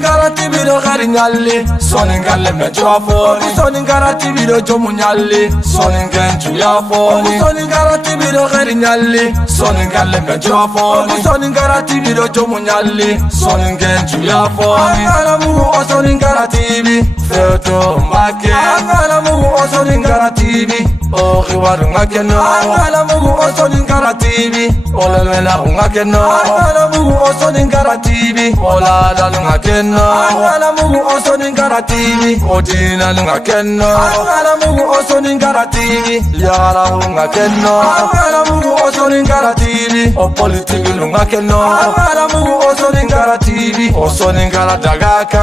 garati biro garinyali sonin galle me jofoni sonin garati biro jomunyali sonin genju yafoni sonin garati biro garinyali sonin galle me jofoni sonin garati biro jomunyali sonin genju yafoni ala mu osonin garati bi feto make ala mu osonin garati bi o khiwaru ngakeno ala mu osonin garati bi olalwela ngakeno ala mu osonin garati bi olala ngakeno ala mu osonin garati bi odina ngakeno ala mu osonin garati bi yara ngakeno ala mu osonin garati bi o politiki ngakeno ala mu osonin garati bi osonin garadagaka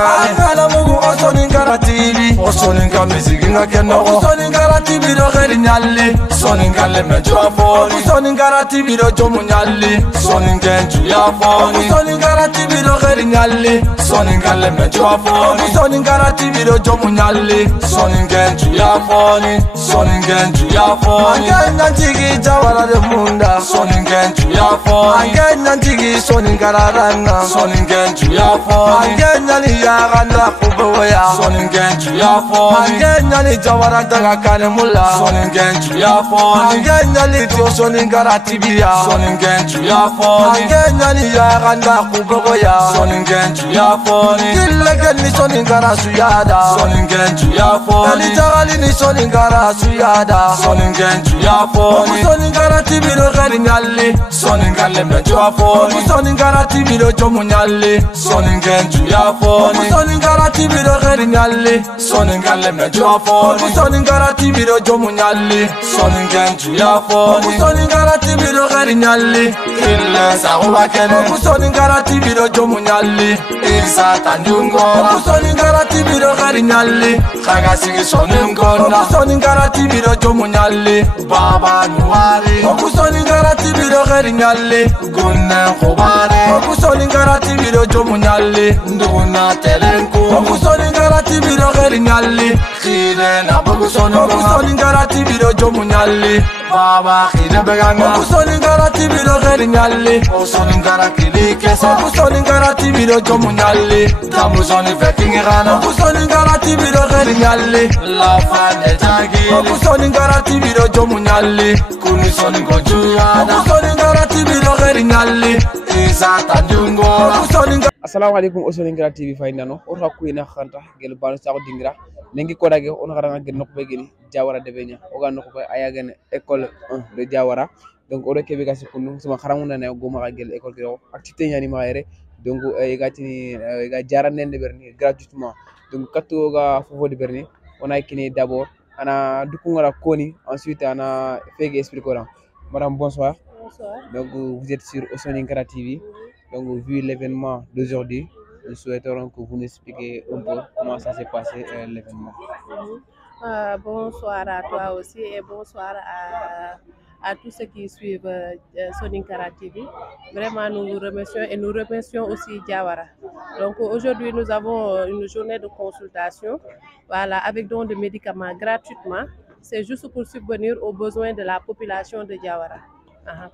ala mu osonin garati bi osonin kamizigi ngakeno osonin garati bi do gerinyali sonin galle me jofoni sonin garati bi do jomunyali sonin genju yafoni sonin garati bi do gerinyali sonin galle me jofoni sonin garati bi do jomunyali sonin genju yafoni sonin genju yafoni agenda tigi jawara de munda sonin genju yafoni agenda tigi sonin gararanga sonin genju yafoni agenda ni yaganda kuboya sonin genju yafoni agenda ni jawara daga kane mulla sonin genju yafoni agenda ni tio sonin garati biya sonin genju yafoni agenda ni yaganda kuboya sonin genju yafoni kille ni sonin garasu yada sonin genju yafoni ali tagali ni sonin garasu yada sonin genju yafoni sonin garati biro garinyali sonin galle me jofoni sonin garati biro jomunyali sonin genju yafoni sonin garati biro garinyali sonin galle me jofoni sonin garati biro jomunyali sonin genju yafoni sonin garati biro garinyali kille sahuba kene sonin garati biro jomunyali isa tanjungo sonin garati biro garinyali khagasigi sonin gonna sonin garati biro jomunyali baba nuwari sonin garati biro garinyali gunna khubare sonin garati biro jomunyali nduna telenku sonin garati biro garinyali khide na bugu sonin garati biro jomunyali baba khide beganga sonin garati biro garinyali sonin garati likesa sonin garati biro jomunyali tamu sonin fekingirana sonin garati biro garinyali la fane tagi sonin garati biro jomunyali kuni sonin gojuyana sonin garati biro garinyali isa tanjungo sonin. Assalamu alaikum Osoningra TV faynano o hakkuina khanta gel bal saako dingra nengi kodage on garanga gel nokbe geni Jawara debenya o ga nokbe ayagen école 1 de Jawara donc o reke be gasi kunu sama kharamuna ne go ma gel école gero activité nyani ma yere donc gatini ga jaranende berni gratuitement donc katto ga fofo de berni on a kini d'abord ana dukungara koni ensuite ana fege expliquera. Madame bonsoir. Bonsoir. Donc vous êtes sur Osoningra TV. Donc vu l'événement d'aujourd'hui, nous souhaiterons que vous nous expliquiez un peu comment ça s'est passé l'événement. Bonsoir à toi aussi et bonsoir à tous ceux qui suivent Osoningra TV. Vraiment nous vous remercions et nous remercions aussi Jawara. Donc aujourd'hui nous avons une journée de consultation, voilà, avec don de médicaments gratuitement. C'est juste pour subvenir aux besoins de la population de Jawara.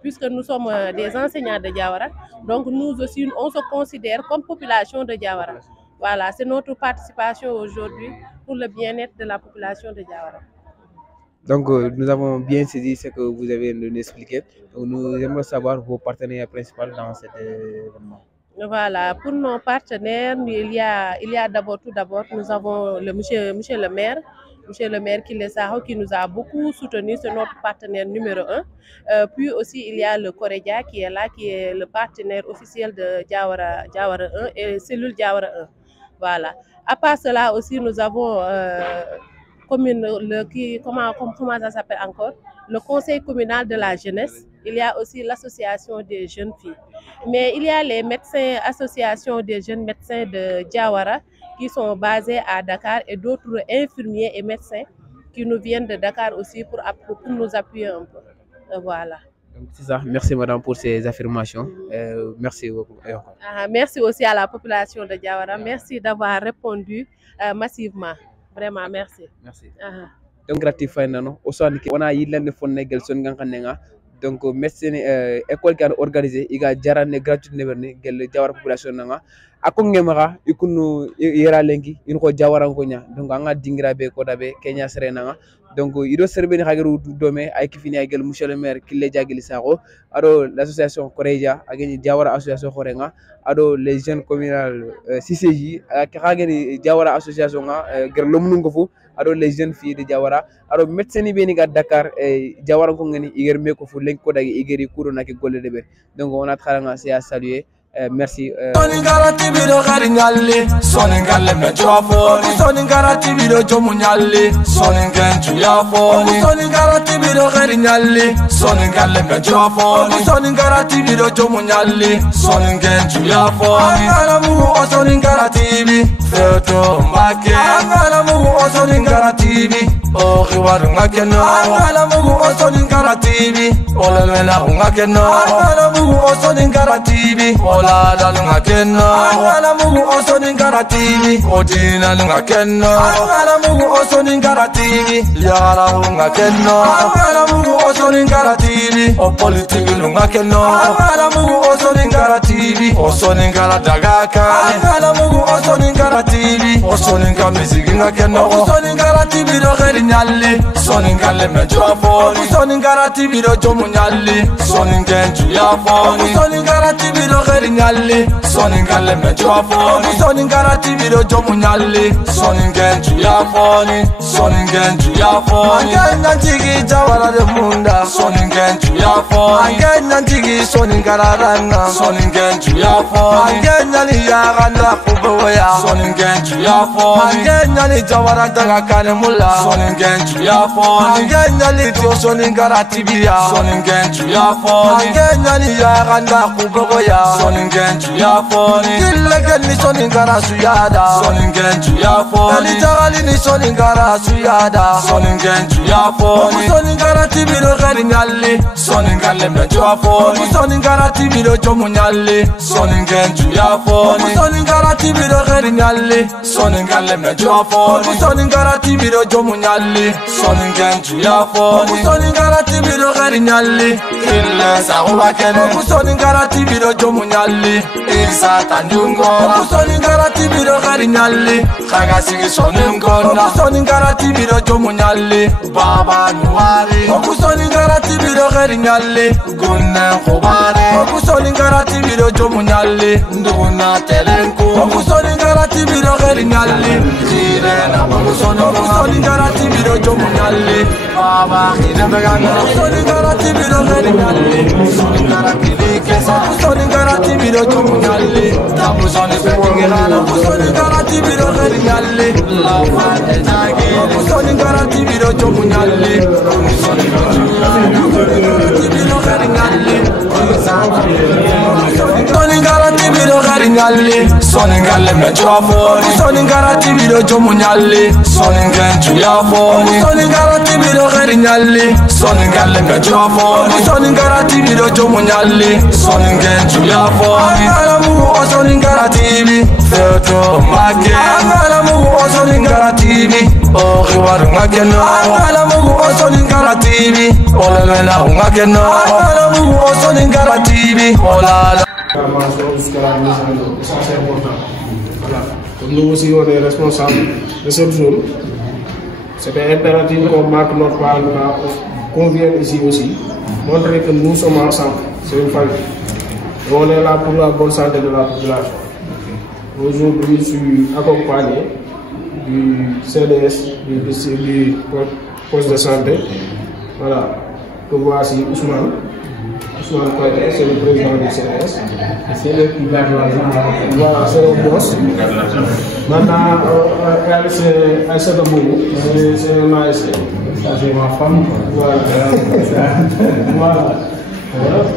Puisque nous sommes des enseignants de Jawara, donc nous aussi on se considère comme population de Jawara. Voilà, c'est notre participation aujourd'hui pour le bien-être de la population de Jawara. Donc nous avons bien saisi ce que vous avez nous expliqué. Donc, nous aimerions savoir vos partenaires principaux dans cet événement. Voilà, pour nos partenaires, il y a d'abord, nous avons le monsieur le maire. Monsieur le maire qui nous a beaucoup soutenus, c'est notre partenaire numéro 1. Puis aussi, il y a le Corédia qui est là, qui est le partenaire officiel de Jawara 1 et cellule Jawara 1. Voilà. À part cela aussi, nous avons comment ça s'appelle encore? Le conseil communal de la jeunesse. Il y a aussi l'association des jeunes filles. Mais il y a les médecins, association des jeunes médecins de Jawara, qui sont basés à Dakar et d'autres infirmiers et médecins qui nous viennent de Dakar aussi pour nous appuyer un peu. Voilà. C'est ça. Merci madame pour ces affirmations. Merci beaucoup. Merci aussi à la population de Jawara. Merci d'avoir répondu massivement. Vraiment, merci. Merci. Donc gratifié nano. Osani on a yilande fonne gel son gankanenga donc médecine école qui a organisé il a jarane gratuit neverne gel Jawara population nanga ako ngemara ikunu yera lengi in ko Jawara ko nya donc anga dingira be ko dabe Kenya serenanga donc ido serbe ni hageru dome ay kifini ay gel monsieur le maire kille jagili sako ado l'association Koreja ageni Jawara association Korenga ado les jeunes communal CCJ ak hageni Jawara association nga ger lomnu ngofu ado les jeunes filles de Jawara ado médecin be ni ga Dakar Jawara ko ngani iger me ko fu len ko dagi igeri kuro naki golle debe donc on a tranga c'est à saluer merci Soningara tibiro kharinyali soningale mejofoni soningara tibiro jomunyali soningen chuyafoni soningara tibiro kharinyali soningale mejofoni soningara tibiro jomunyali soningen chuyafoni ala mu soningara tibi feto make ala mu soningara tibi o khiwaru ngakeno ala mu soningara tibi olelena ngakeno ala mu soningara tibi la lunga kenno ala mugu oso ningara TV odina lunga kenno ala mugu oso ningara TV yara lunga kenno ala mugu oso ningara TV o politiki lunga kenno ala mugu oso ningara TV oso ningara dagaka ala mugu oso ningara TV oso ningara misigi nga kenno oso ningara TV do kheri nyalli soningale mejofoni oso ningara TV do jomu nyalli soningenju yafoni oso ningara TV do kheri nyalli soningale mejofoni soningara tibiro jomunyalli soningenju yafoni soningenju yafoni angenya njigi Jawara de munda soningenju yafoni angenya njigi soningara ranga soningenju yafoni angenya ni yaganda kuboya soningenju yafoni angenya ni Jawara daga kane mulla soningenju yafoni angenya ni tio soningara tibia soningenju yafoni angenya ni yaganda kuboya soningenju yafoni killegeni soningara suyada soningenju yafoni alijagali ni soningara suyada soningenju yafoni soningara tibiro kheri nyalli soningale mejofoni soningara tibiro jomunyalli soningenju yafoni soningara tibiro kheri nyalli soningale mejofoni soningara tibiro jomunyalli soningenju yafoni soningara tibiro kheri nyalli kille sahuba kene soningara tibiro jomunyalli isa tandungo soningara tibiro kheri nyalli khaga sigi soningona soningara tibiro jomunyalli baba nuwari soningara tibiro kheri nyalli gunna khubare soningara tibiro jomunyalli nduna telenku soningara tibiro kheri nyalli khirena soningara tibiro jomunyalli baba khina bagana soningara tibiro kheri nyalli soningara kilike soningara tibiro jomunyalli tabu soni fekingirana soningara tibiro kheri nyalli la fate tagi soningara tibiro jomunyalli soningara tibiro kheri nyalli soningara tibiro kheri nyalli soningale mejofoni soningara tibiro jomunyalli soningenju yafoni soningara tibiro kheri nyalli soningale mejofoni soningara tibiro jomunyalli soningenju yafoni ala mugu soningara TV feto make ala mugu soningara TV o khiwaru ngakeno ala mugu soningara TV olelena ngakeno ala mugu soningara TV olala jusqu'à la mise ça c'est important. Voilà. Comme nous aussi on est responsables de cette zone, c'était impératif qu'on marque notre part, qu'on vienne ici aussi, montrer que nous sommes ensemble, c'est une famille. On est là pour la bonne santé de la population. Aujourd'hui, je suis accompagné du CDS, du poste de santé. Voilà, que voici Ousmane. C'est le président du CDS. C'est le qui garde l'argent. Voilà, c'est le boss. Maintenant, elle, c'est le boulot. C'est un ASC. C'est ma femme. Voilà. Voilà.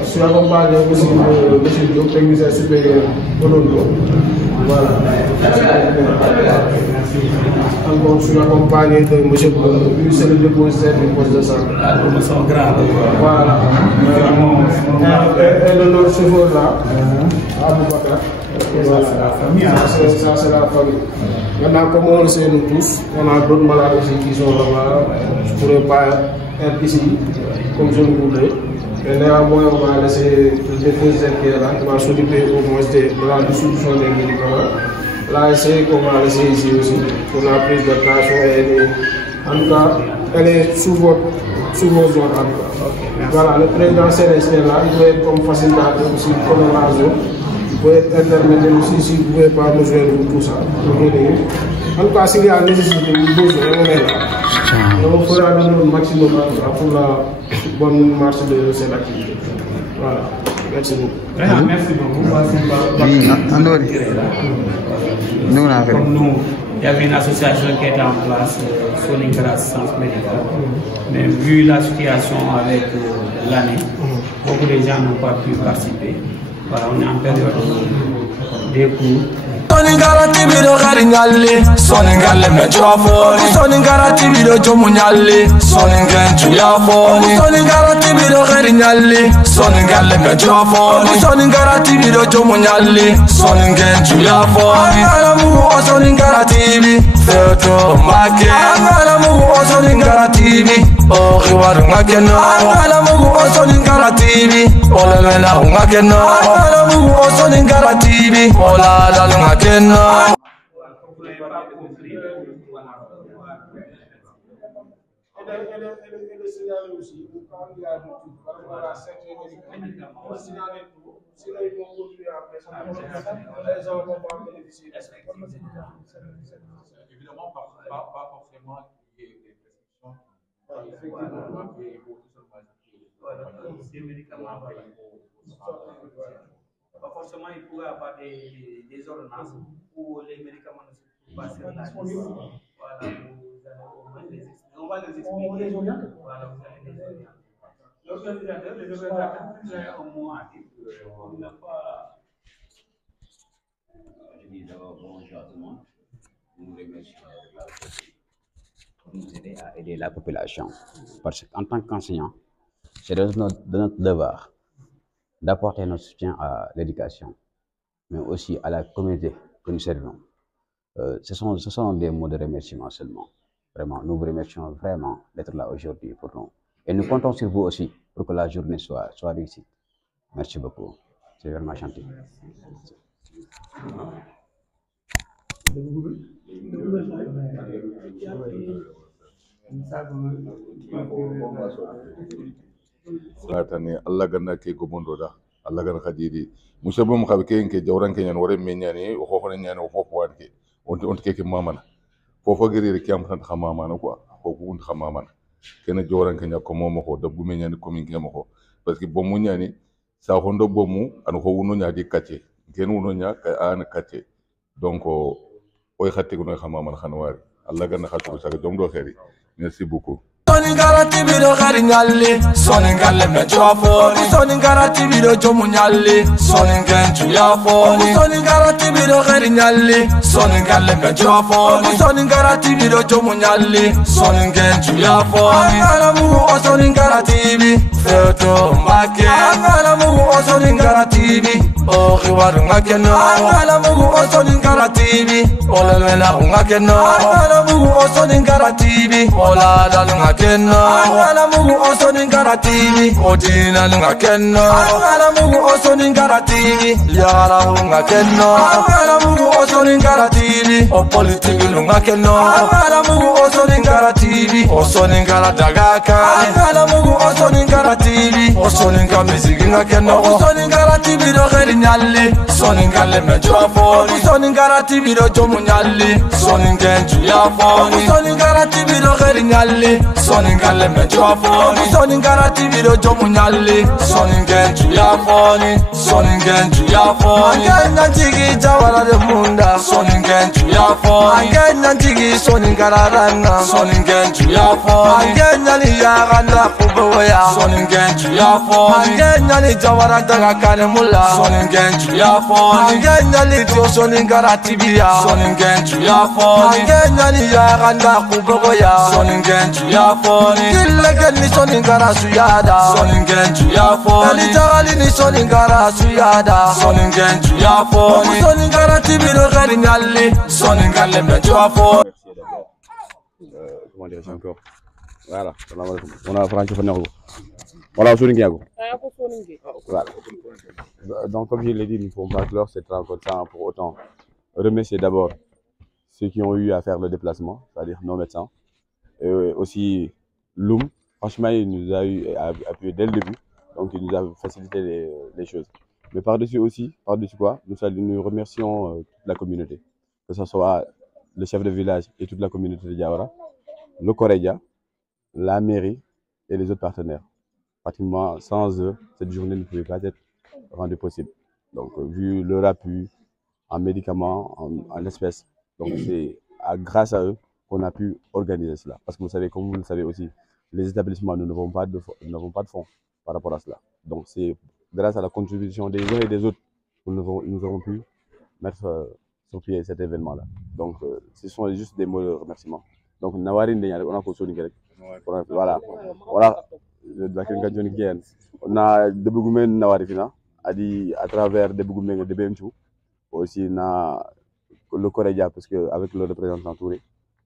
Je suis accompagné aussi de M. Diop, technicien supérieur de l'Ondo. Voilà. Encore, je suis accompagné de M. Bondo, lui c'est le dépositaire du poste de santé. Voilà. Et le autre chauffeur là, Aboubakar. Ça c'est la famille. Maintenant, comme on le sait nous tous, on a d'autres malades aussi qui sont là-bas. Je ne pourrais pas être ici comme je le voudrais. Mais néanmoins, on va laisser le défenseur qui est là, qui va s'occuper au moins de la distribution des médicaments. Là, qu'on va laisser ici aussi pour la prise de tension. En tout cas, elle est sous vos ordres. Voilà, le président Célestin là, il peut être comme facilitateur aussi comme la zone. Il peut être intermédiaire aussi si vous ne pouvez pas nous joindre tout ça. En tout cas, s'il y a nécessité ou besoin, on est là. Et on fera le maximum pour la bonne marche de cette activité. Voilà. Merci beaucoup. Merci beaucoup. Comme nous, il y avait une association qui était en place, Soninker Assistance Médicale. Mais vu la situation avec l'année, beaucoup de gens n'ont pas pu participer. Voilà, on est en période des cours. Soningara TV do garingalle Soningale me jofoni Soningara TV do jomunyalle Soningen chuyafoni Soningara TV do garingalle Soningale me jofoni Soningara TV do jomunyalle Soningen chuyafoni Angala mu o Soningara TV Feto make Angala mu o Soningara TV O riwaru ngakeno Angala mu o Soningara TV Olemena ngakeno Angala mu o Soningara TV Ola ngakeno Évidemment, pas forcément qu'il y ait des prescriptions. Pas forcément, il pourrait avoir des ordonnances où les médicaments ne sont pas sur la liste. Voilà, vous allez au moins les expliquer. On va les expliquer. Voilà, vous allez les orienter. Les organisateurs, vous avez un mot à dire. On n'a pas. Je dis d'abord bonjour à tout le monde. Nous remercions de nous aider à aider la population. Parce qu'en tant qu'enseignant, c'est de notre devoir d'apporter notre soutien à l'éducation, mais aussi à la communauté que nous servons. Ce sont des mots de remerciement seulement. Vraiment, nous vous remercions vraiment d'être là aujourd'hui pour nous. Et nous comptons sur vous aussi pour que la journée soit réussie. Merci beaucoup. C'est vraiment gentil. Ratane Allah ganna ke gomondo da Allah ganna khadiri musabum khabe ke jawran ke nyan wore menyani o khofo nyani o fofo wanke on ke mamana fofo giri ke am tan khamamana quoi fofo und khamamana kena jawran ke nyako momo ko dabbu menyani ko min ke mako parce que bomu nyani sa hondo bomu an ko wuno nyadi katche ken wuno nya ka an katche donc oy khatti ko no khamamana khanwari Allah ganna khatu sa dom do khairi merci beaucoup. Soningara TV do garingalle Soningale me jofoni Soningara TV do jomunyalle Soningen chuyafoni Soningara TV do garingalle Soningale me jofoni Soningara TV do jomunyalle Soningen chuyafoni Angala mu o Soningara TV Feto make Angala mu o Soningara TV O riwaru ngakeno Angala mu o Soningara TV Olemena ngakeno Angala mu o Soningara TV Ola dalu ngakeno Angala mugu oso ningara TV Odina ngakeno Angala mugu oso ningara TV Yara ngakeno Angala mugu oso ningara TV O politiki ngakeno Angala mugu oso ningara TV Oso ningara dagaka Angala mugu oso ningara TV Oso ningara miziki ngakeno Oso ningara TV do kheri nyali Soningale me jofoni Soningara TV do jomu nyali Soningen chuyafoni Soningara TV do kheri nyali Soningale me jofoni Soningara TV do jomunyalle Soningen chuyafoni Soningen chuyafoni Angenya njigi jawara de munda Soningen chuyafoni Angenya njigi soningara ranga Soningen chuyafoni Angenya ni yaganda kuboya Soningen chuyafoni Angenya ni jawara daga kane mula Soningen chuyafoni Angenya ni tio soningara tibia Soningen chuyafoni Angenya ni yaganda kuboya Soningen chuyafoni Killegen ni soningara suyada Soningen chuyafoni Elitagali ni soningara suyada Soningen chuyafoni Soningara TV do garingalle Soningale me jofoni. Comment dire encore. Voilà, on a franchi pour nous. Voilà, voilà. Donc, comme je l'ai dit, nous ne pouvons pas clore cette rencontre sans pour autant remercier d'abord ceux qui ont eu à faire le déplacement, c'est-à-dire nos médecins, et aussi Loum. Franchement, il nous a eu appuyé dès le début, donc il nous a facilité les choses. Mais par-dessus quoi, nous remercions toute la communauté, que ce soit le chef de village et toute la communauté de Diawara, le Corédia, la mairie et les autres partenaires. Pratiquement sans eux, cette journée ne pouvait pas être rendue possible. Donc, vu leur appui en médicaments, en espèces, donc c'est grâce à eux qu'on a pu organiser cela. Parce que vous savez, comme vous le savez aussi, les établissements, nous n'avons pas de fonds par rapport à cela. Donc, c'est grâce à la contribution des uns et des autres que nous avons pu mettre sur pied cet événement-là. Donc, ce sont juste des mots de remerciement. Donc, Nawari on a construit voilà. On a Debugoumen Nawari Fina, à travers Debugoumen et Debemchou, aussi le Corédia, parce qu'avec le représentant Touré,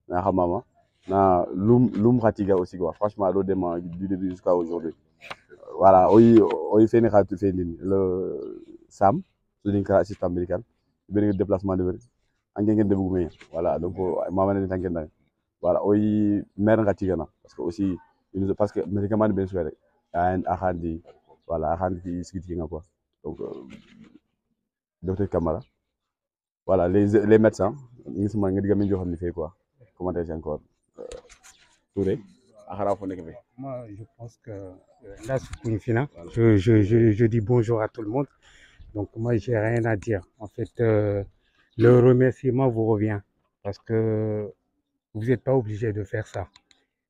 na Hamama, na Loum Ratiga aussi, quoi. Franchement, du début jusqu'à aujourd'hui. Voilà, on fait le SAM, le assistant américain, le déplacement de Debugoumen. Voilà, donc, voilà, oui, maire Ratigana, parce que aussi, parce que médicaments bien sûr, voilà, quoi. Donc, docteur Kamara, voilà, les médecins, ils sont quoi. Comment dire encore, Touré, moi, je pense que là, c'est fini. Je dis bonjour à tout le monde. Donc, moi, j'ai rien à dire. En fait, le remerciement vous revient parce que vous n'êtes pas obligé de faire ça.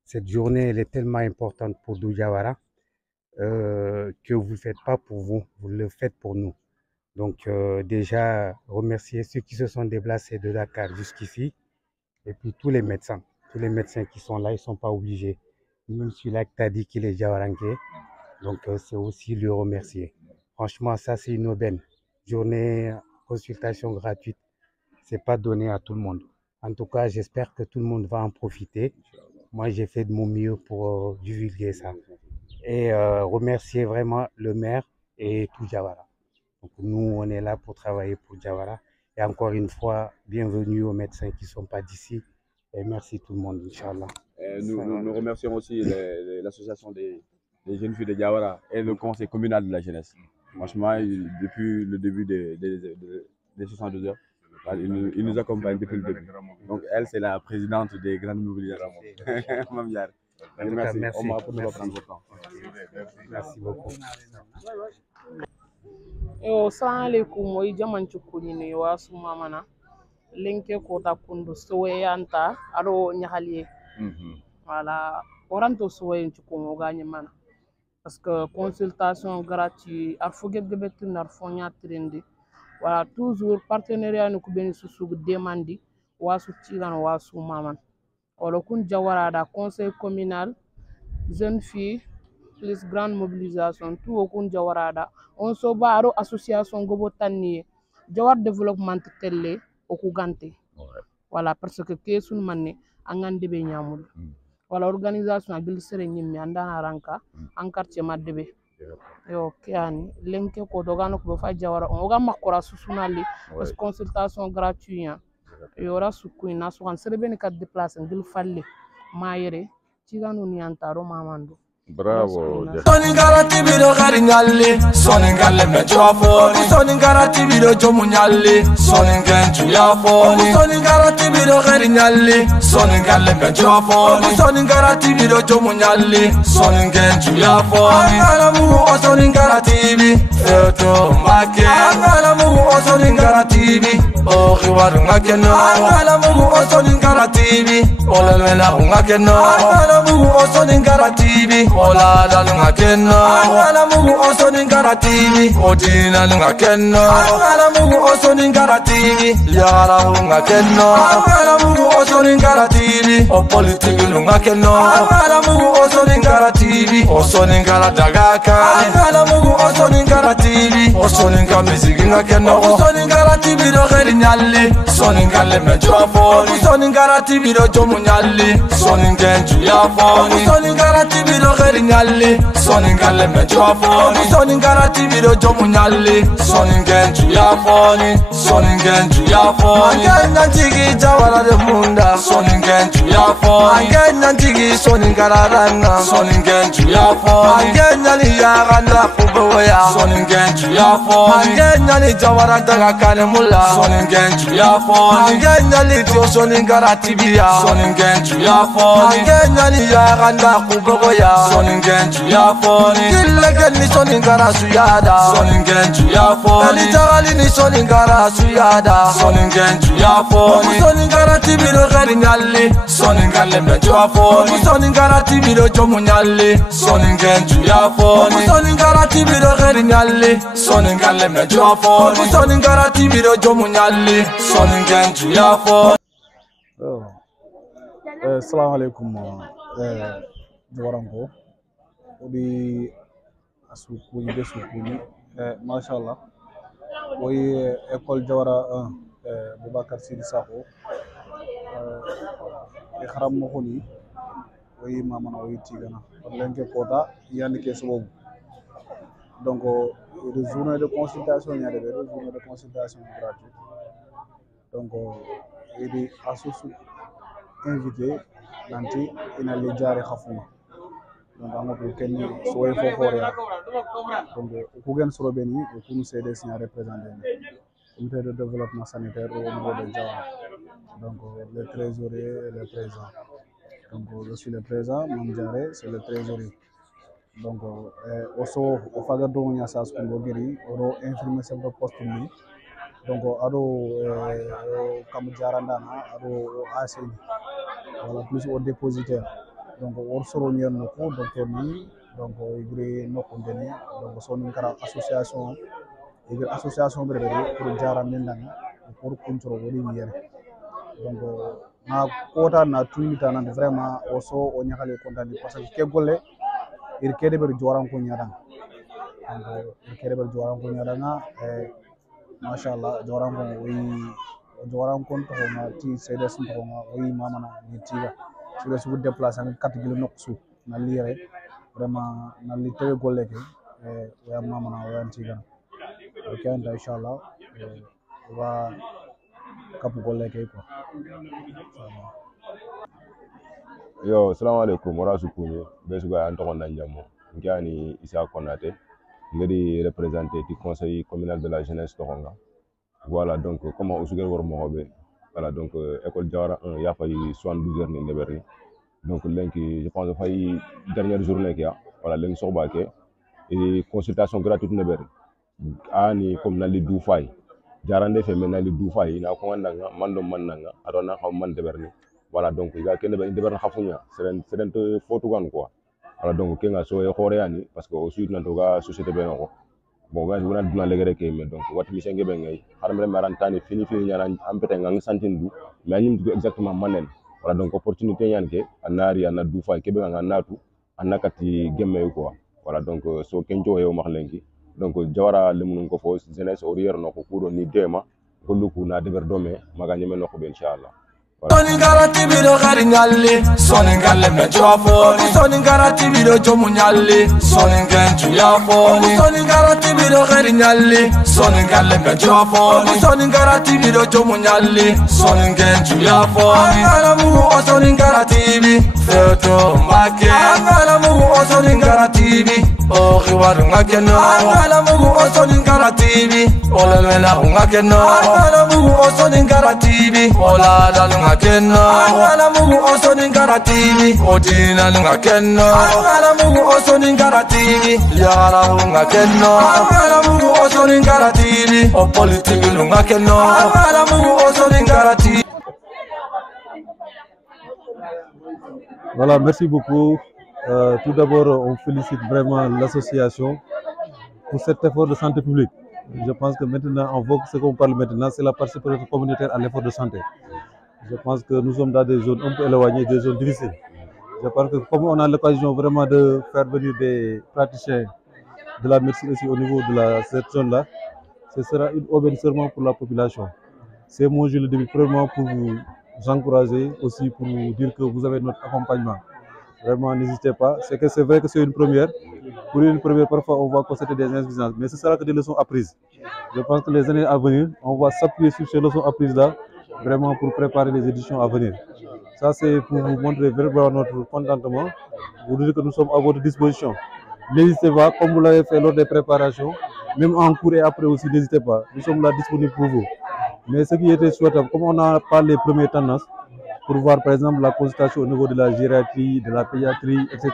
Cette journée, elle est tellement importante pour Diawara que vous ne le faites pas pour vous, vous le faites pour nous. Donc déjà, remercier ceux qui se sont déplacés de Dakar jusqu'ici et puis tous les médecins qui sont là, ils ne sont pas obligés. Même celui-là que tu as dit qu'il est Diawaranké, donc c'est aussi lui remercier. Franchement, ça c'est une aubaine. Journée, consultation gratuite, ce n'est pas donné à tout le monde. En tout cas, j'espère que tout le monde va en profiter. Moi, j'ai fait de mon mieux pour divulguer ça. Et remercier vraiment le maire et tout Diawara. Donc, nous, on est là pour travailler pour Diawara. Et encore une fois, bienvenue aux médecins qui ne sont pas d'ici. Et merci tout le monde, Inch'Allah. Nous remercions aussi l'association des jeunes filles de Diawara et le conseil communal de la jeunesse. Franchement, depuis le début des 62 heures, il nous accompagne depuis le début. Donc elle, c'est la présidente des grandes mobilisations. Merci. Merci beaucoup. Assalamu alaikum moy jaman cukuni ne wasu mamana lenke kota kundu sowe anta aro nyahaliye voilà oranto sowe cukumo gagne mana parce que consultation gratuite arfogebgebetu narfonya trendi voilà toujours partenariat no kubeni susugu demandi wasu tigano wasu maman wala kun Diawara da conseil communal jeune fille plus grande mobilisation tout au kun Diawara da on so ba aro association gobo tanni Diawara développement telle o ku gante voilà parce que kesun manne angande be nyamul voilà organisation agil sere nyimmi andana ranka en quartier madebe yo kiani lenke ko dogano ko fa Diawara on ga makora susunali parce consultation gratuite yo ra sukui na so kan sere ben ka déplacer ngil falle mayere tigano ni antaro mamando. Bravo. Soningara tibiro garinyalle, soningalle me jofo. Soningara tibiro jomunyalle, soningen chuyafo. Soningara tibiro garinyalle, soningalle me jofo. Soningara tibiro jomunyalle, soningen chuyafo. Angala mugu o soningara tibi, feto make. Angala mugu o soningara tibi, o khiwaru ngakeno. Angala mugu o soningara tibi, o lelwela ngakeno. Angala mugu o soningara tibi. Ola dalunga kenno angala mugu osoni ngaratini odina lunga kenno angala mugu osoni ngaratini yara lunga kenno angala mugu Osoningara TV o politiki lunga keno Angala mugu Osoningara TV Osoningara dagaka Angala mugu Osoningara TV Osoningara miziki nga keno Osoningara TV do kheri nyali Soningale mejwa foni Osoningara TV do jomu nyali Soningenju ya foni Osoningara TV do kheri nyali Soningale mejwa foni Osoningara TV do jomu nyali Soningenju ya foni Soningenju ya foni Angena tigi jawara de munda Soningenju ya foni Angena tigi soningara ranga Soningenju ya foni Angena li ya ganda kubeweya Soningenju ya foni Angena li jawara daga kane mula Soningenju ya foni Angena li tio soningara tibiya Soningenju ya foni Angena li ya ganda kubeweya Soningenju ya foni Killegen ni soningara suyada Soningenju ya foni Ali tagali ni soningara suyada Soningenju ya foni Soningara tibiro gari nyali Soningale mejwa foni Soningara tibiro jomu nyali Soningenju ya foni Soningara tibiro gari nyali Soningale mejwa foni Soningara tibiro jomu nyali Soningenju ya foni Assalamu alaikum Jawaranko Odi Asukuni Besukuni Mashallah Oye école Jawara 1 Boubacar Sidi Sakho Kharam Mokhoni Oye Mamana Oye Tigana Lenke Kota Yani Kesobo donc une journée de consultation il y a des journées de consultation gratuites donc il est associé invité nanti ina le jare khafuma donc amako kenni soye fofore ya donc ku gen soro beni ku nous céder signa représenter comité de développement sanitaire au niveau de Jawara donc le trésorier et le président donc je suis le président Mam Diaré c'est le trésorier donc also o faga do nya sas ko giri oro infirmier chef de poste ni donc ado kam jarandana ado ACI voilà plus au dépositaire donc or soro nyen no ko docteur ni donc igre no ko dene donc son kara association igre association brebe pour jarande ndanga pour contrôle wori yere donc na kota na tuinita nan vraiment also o nyakale kontani parce que ke golle ir kede ber joran ko nyadanga donc ir kede ber joran ko nyadanga mashallah joran ko wi joran ko to ma ti sedes to ma wi mamana ni tiga sur su déplacer en 4 km noksu na lire vraiment na li tewe golle ke wa mamana wa tiga ok inshallah wa kapu golle ke ko Yo, assalamu alaikum warahmatullahi besuga antogon nanjamo ngiani Issa Konate ngadi représenter du conseil communal de la jeunesse togonga voilà donc comment osuger wor mohobe voilà donc école Jawara 1 ya fay 72 heures ni ndeberni donc lenki je pense fay dernière journée kia voilà lenki soba ke et consultation gratuite ndeberni ani comme nali du fay jarande fe menali du fay na ko ngandanga mando mannanga adona xam man ndeberni voilà donc il y a quelqu'un qui est khafunya c'est photo quoi voilà donc kenga so e khoreani parce que aussi nan to ga société be nako bon ga wona duna legere ke mais donc wat mi senge be ngay xaram re marantani fini nyana ampete ngang santindu mais anyim du exactement manen voilà donc opportunité yanke anari ana du fa kebe nga natu anakati gemme quoi voilà donc so kenjo e o maxlenki donc Jawara lemun ko fo jeunesse horaire nako kudo ni dema ko luku na deber dome maga nyeme nako be inshallah Soningara tibiro gari nyali Soningale mejwa foni Soningara tibiro jomu nyali Soningenju ya foni Soningara tibiro gari nyali Soningale mejwa foni Soningara tibiro jomu nyali Soningenju ya foni Angala mugu o Soningara tibi Feto mbake Angala mugu o Soningara tibi O khiwaru ngakeno Angala mugu o Soningara tibi Olelwela ngakeno Angala mugu o Soningara tibi Olala ngakeno Angala mugu o Soningara tibi Odina ngakeno Angala mugu o Soningara tibi Yara ngakeno Angala mugu o Soningara tibi O politiki ngakeno Angala mugu o Soningara tibi. Voilà, merci beaucoup. Tout d'abord, on félicite vraiment l'association pour cet effort de santé publique. Je pense que maintenant, en vogue, ce qu'on parle maintenant, c'est la participation communautaire à l'effort de santé. Je pense que nous sommes dans des zones un peu éloignées, des zones difficiles. Je pense que comme on a l'occasion vraiment de faire venir des praticiens de la médecine aussi au niveau de cette zone-là, ce sera une aubaine seulement pour la population. C'est mon jeu le début, premièrement pour vous encourager, aussi pour vous dire que vous avez notre accompagnement. Vraiment, n'hésitez pas. C'est vrai que c'est une première. Pour une première, parfois, on va constater des insuffisances, mais ce sera que des leçons apprises. Je pense que les années à venir, on va s'appuyer sur ces leçons apprises-là, vraiment pour préparer les éditions à venir. Ça, c'est pour vous montrer vraiment notre contentement, vous dire que nous sommes à votre disposition. N'hésitez pas, comme vous l'avez fait lors des préparations, même en cours et après aussi, n'hésitez pas. Nous sommes là disponibles pour vous. Mais ce qui était souhaitable, comme on n'a pas les premières tendances, pour voir par exemple la consultation au niveau de la gériatrie, de la pédiatrie, etc.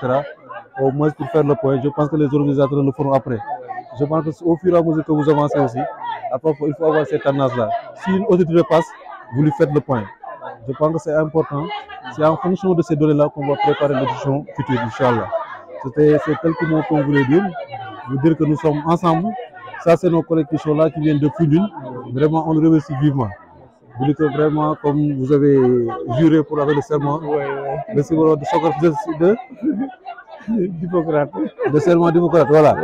Au moins pour faire le point, je pense que les organisateurs le feront après. Je pense qu'au fur et à mesure que vous avancez aussi, après, il faut avoir cette tendance-là. Si une autorité passe, vous lui faites le point. Je pense que c'est important. C'est en fonction de ces données-là qu'on va préparer l'édition future, Inch'Allah. C'est quelques mots qu'on voulait dire. Vous dire que nous sommes ensemble. Ça, c'est nos collègues qui sont là, qui viennent de Foundiougne. Vraiment, on le remercie vivement. Vous dites que vraiment, comme vous avez juré pour avoir le serment, le serment d'Hippocrate, le serment d'Hippocrate, voilà.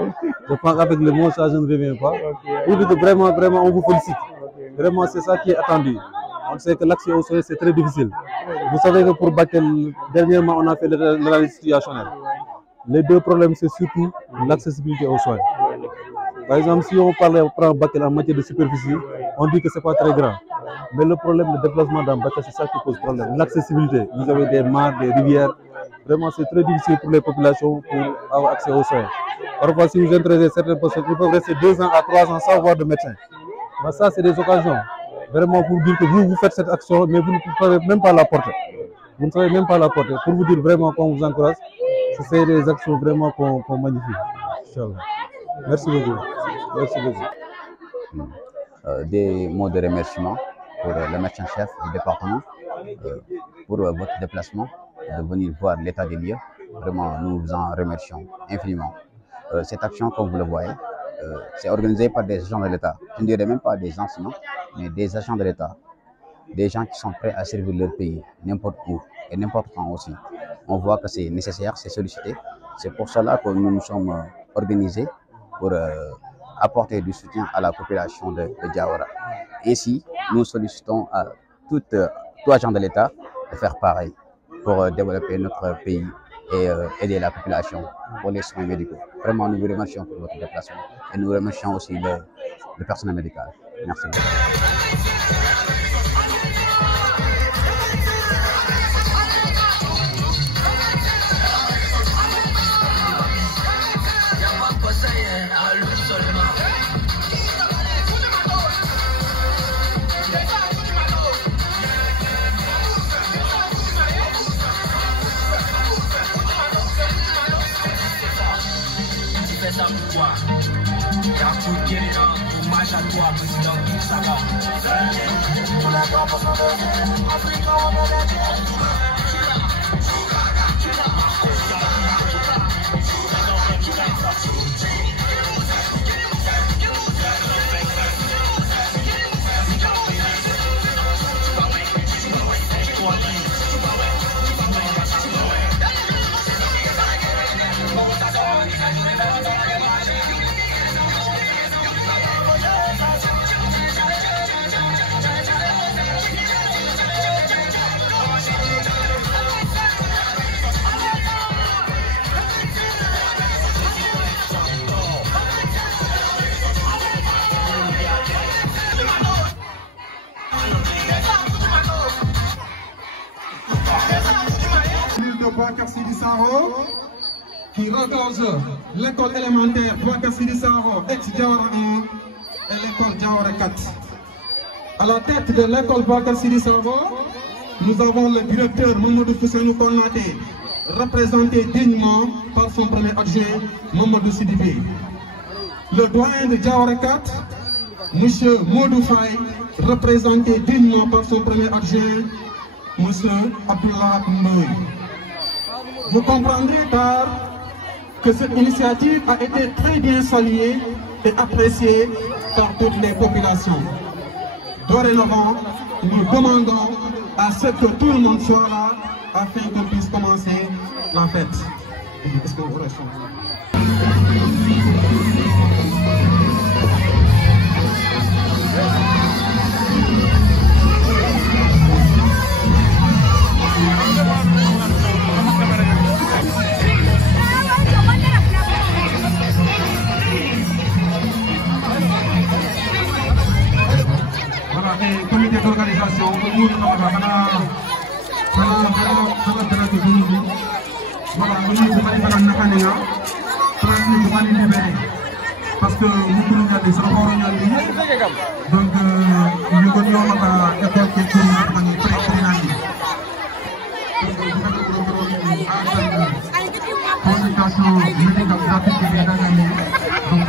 Je pense qu'avec le mot, ça, je ne reviens pas. Vous dites que vraiment, on vous félicite. Vraiment, c'est ça qui est attendu. On sait que l'accès aux soins, c'est très difficile. Vous savez que pour Bakel, dernièrement, on a fait l'analyse situationnelle. Les deux problèmes, c'est surtout l'accessibilité aux soins. Par exemple, si on prend Bakel en matière de superficie, on dit que ce n'est pas très grand. Mais le problème de déplacement dans Bakel, c'est ça qui pose problème. L'accessibilité. Vous avez des mares, des rivières. Vraiment, c'est très difficile pour les populations pour avoir accès aux soins. Parfois, si vous intéressez certaines personnes, ils peuvent rester 2 ans à 3 ans sans voir de médecin. Mais ça, c'est des occasions. Vraiment pour dire que vous faites cette action, mais vous ne savez même pas la porter. Vous ne savez même pas la porter. Pour vous dire vraiment qu'on vous encourage, c'est des actions vraiment qu'on magnifie. Inch'Allah. Merci beaucoup. Merci beaucoup. Des mots de remerciement pour le médecin-chef du département, pour votre déplacement, de venir voir l'état des lieux. Vraiment, nous vous en remercions infiniment. Cette action, comme vous le voyez, c'est organisé par des agents de l'État. Je ne dirais même pas des enseignants, mais des agents de l'État. Des gens qui sont prêts à servir leur pays, n'importe où et n'importe quand aussi. On voit que c'est nécessaire, c'est sollicité. C'est pour cela que nous nous sommes organisés pour apporter du soutien à la population de Diawara. Ainsi, nous sollicitons à tout agent de l'État de faire pareil pour développer notre pays et aider la population pour les soins médicaux. Vraiment, nous vous remercions pour votre déplacement et nous remercions aussi le personnel médical. Merci beaucoup. Hommage à toi, président Saga. Qui regorge l'école élémentaire Boubacar Sidi Saro, ex-Diawara 1 et l'école Diawara 4. À la tête de l'école Boubacar Sidi Saro, nous avons le directeur Mamadou Fousseinou Konaté, représenté dignement par son premier adjoint Mamadou Sidibé. Le doyen de Diawara 4, M. Modou Faye, représenté dignement par son premier adjoint M. Abdullah Ndoye. Vous comprendrez que cette initiative a été très bien saluée et appréciée par toutes les populations. Dorénavant, nous demandons à ce que tout le monde soit là afin qu'on puisse commencer la fête. Est-ce que vous restez comité d'organisation, parce que nous pouvons garder ça donc nous connaissons la école qui est communication médicale gratuite donc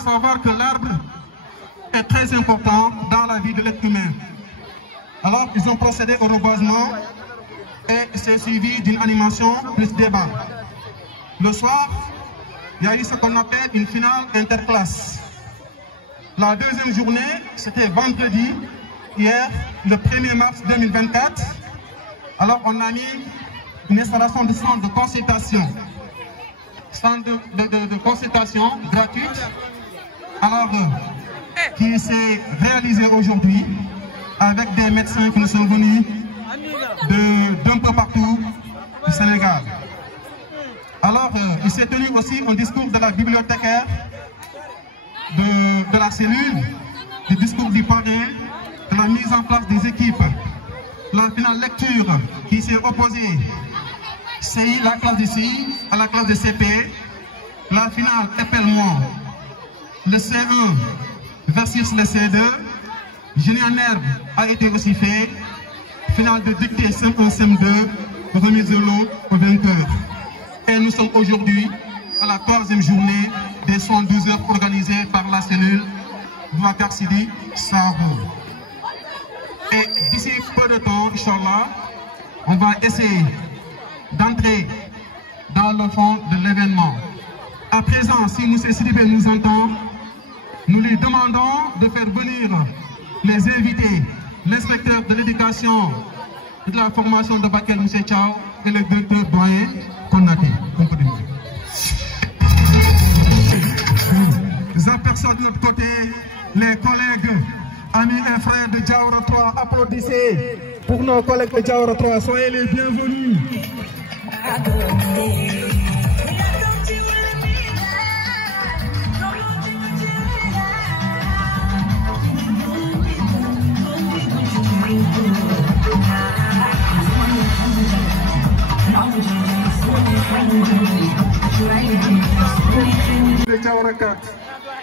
savoir que l'arbre est très important dans la vie de l'être humain. Alors, ils ont procédé au reboisement et c'est suivi d'une animation plus débat. Le soir, il y a eu ce qu'on appelle une finale interclasse. La deuxième journée, c'était vendredi, hier, le 1er mars 2024. Alors, on a mis une installation de centre de consultation. Centre de consultation gratuite. Alors, qui s'est réalisé aujourd'hui avec des médecins qui nous sont venus d'un peu partout du Sénégal. Alors, il s'est tenu aussi un discours de la bibliothécaire de la cellule, du discours du parrain, de la mise en place des équipes, la finale lecture qui s'est opposée, CI, la classe de CI à la classe de CP, la finale épelle-moi, le C1 versus le C2, génie en herbe a été aussi fait, finale de dictée CM1, CM2, remise de l'eau aux 20 heures. Et nous sommes aujourd'hui à la 3e journée des 112 heures organisées par la cellule Boubacar Sidi Sahou. Et d'ici peu de temps, Inch'Allah, on va essayer d'entrer dans le fond de l'événement. À présent, si M. Sidibé nous entend, nous lui demandons de faire venir les invités, l'inspecteur de l'éducation et de la formation de Bakel, M. Chao, et le directeur doyen Konaki. J'aperçois de notre côté les collègues, amis et frères de Diawara 3. Applaudissez pour nos collègues de Diawara 3. Soyez les bienvenus.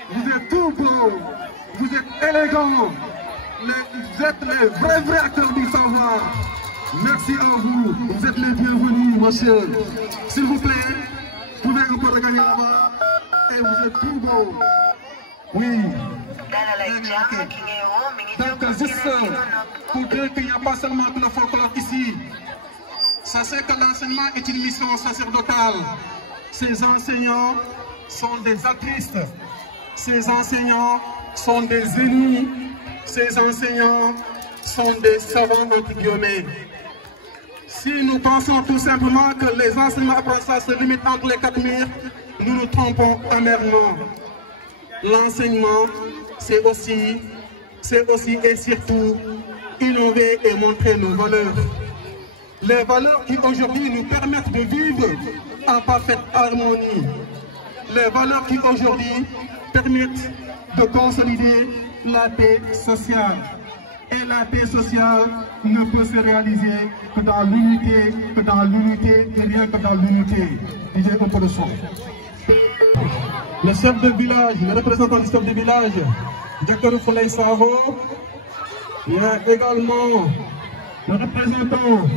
Vous êtes tout beaux, vous êtes élégants, vous êtes les vrais acteurs du savoir. Merci à vous, vous êtes les bienvenus, monsieur. S'il vous plaît, vous pouvez un peu regarder là-bas et vous êtes tout beaux. Oui. Donc, juste pour dire qu'il n'y a pas seulement que le folklore ici. Sachez que l'enseignement est une mission sacerdotale. Ces enseignants sont des altruistes. Ces enseignants sont des ennemis. Ces enseignants sont des savants entre guillemets. Si nous pensons tout simplement que les enseignements apprentissages se limitent entre les 4 murs, nous nous trompons amèrement. L'enseignement, c'est aussi et surtout innover et montrer nos valeurs. Les valeurs qui aujourd'hui nous permettent de vivre en parfaite harmonie. Les valeurs qui aujourd'hui permettent de consolider la paix sociale. Et la paix sociale ne peut se réaliser que dans l'unité, et rien que dans l'unité. J'ai un peu de son. Le chef de village, le représentant du chef de village, Diakarou Foulay Savo. Il y a également le représentant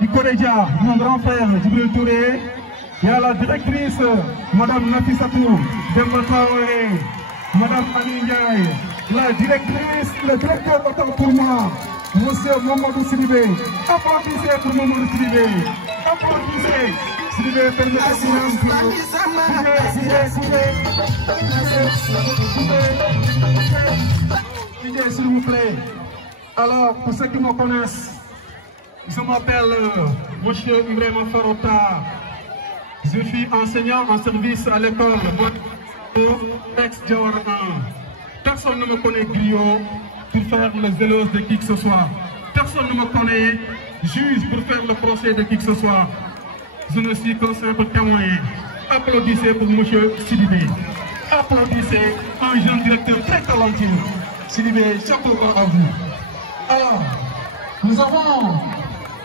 du Korédia, mon grand frère Djibril Touré. Il y a la directrice, Madame Nafissatou Demba Traoré, Madame Annie Ndiaye, la directrice, le directeur autant pour moi, Monsieur Mamadou Sidibé. Applaudissez pour Mamadou Sidibé. Applaudissez. Sidibé, permettez-moi s'il vous plaît. Alors, pour ceux qui me connaissent, je m'appelle Monsieur Ibrahima Farota. Je suis enseignant en service à l'école ex-Diawara 1. Personne ne me connaît griot pour faire le zélos de qui que ce soit. Personne ne me connaît juge pour faire le procès de qui que ce soit. Je ne suis qu'un simple témoin. Applaudissez pour M. Sidibé. Applaudissez un jeune directeur très talentueux. Sidibé, chapeau à vous. Alors, nous avons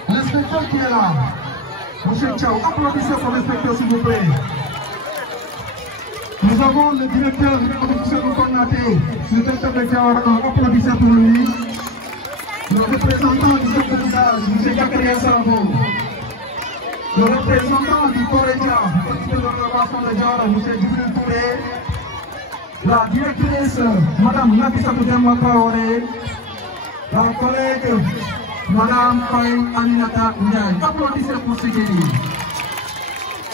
l'inspecteur qui est là. Monsieur Tchao, applaudissez pour l'inspecteur s'il vous plaît. Nous avons le directeur de l'officier de Konaté, le directeur de Diawara, applaudissez pour lui. Le représentant du chef de village, M. Diakaria Savo. Le représentant du Korédia, de l'organisation de Diawara, M. Djibril Touré. La directrice, Mme Nafissatou Demba Traoré. La collègue, Mme Faye Aminata Ndiaye. Applaudissez pour ce délit.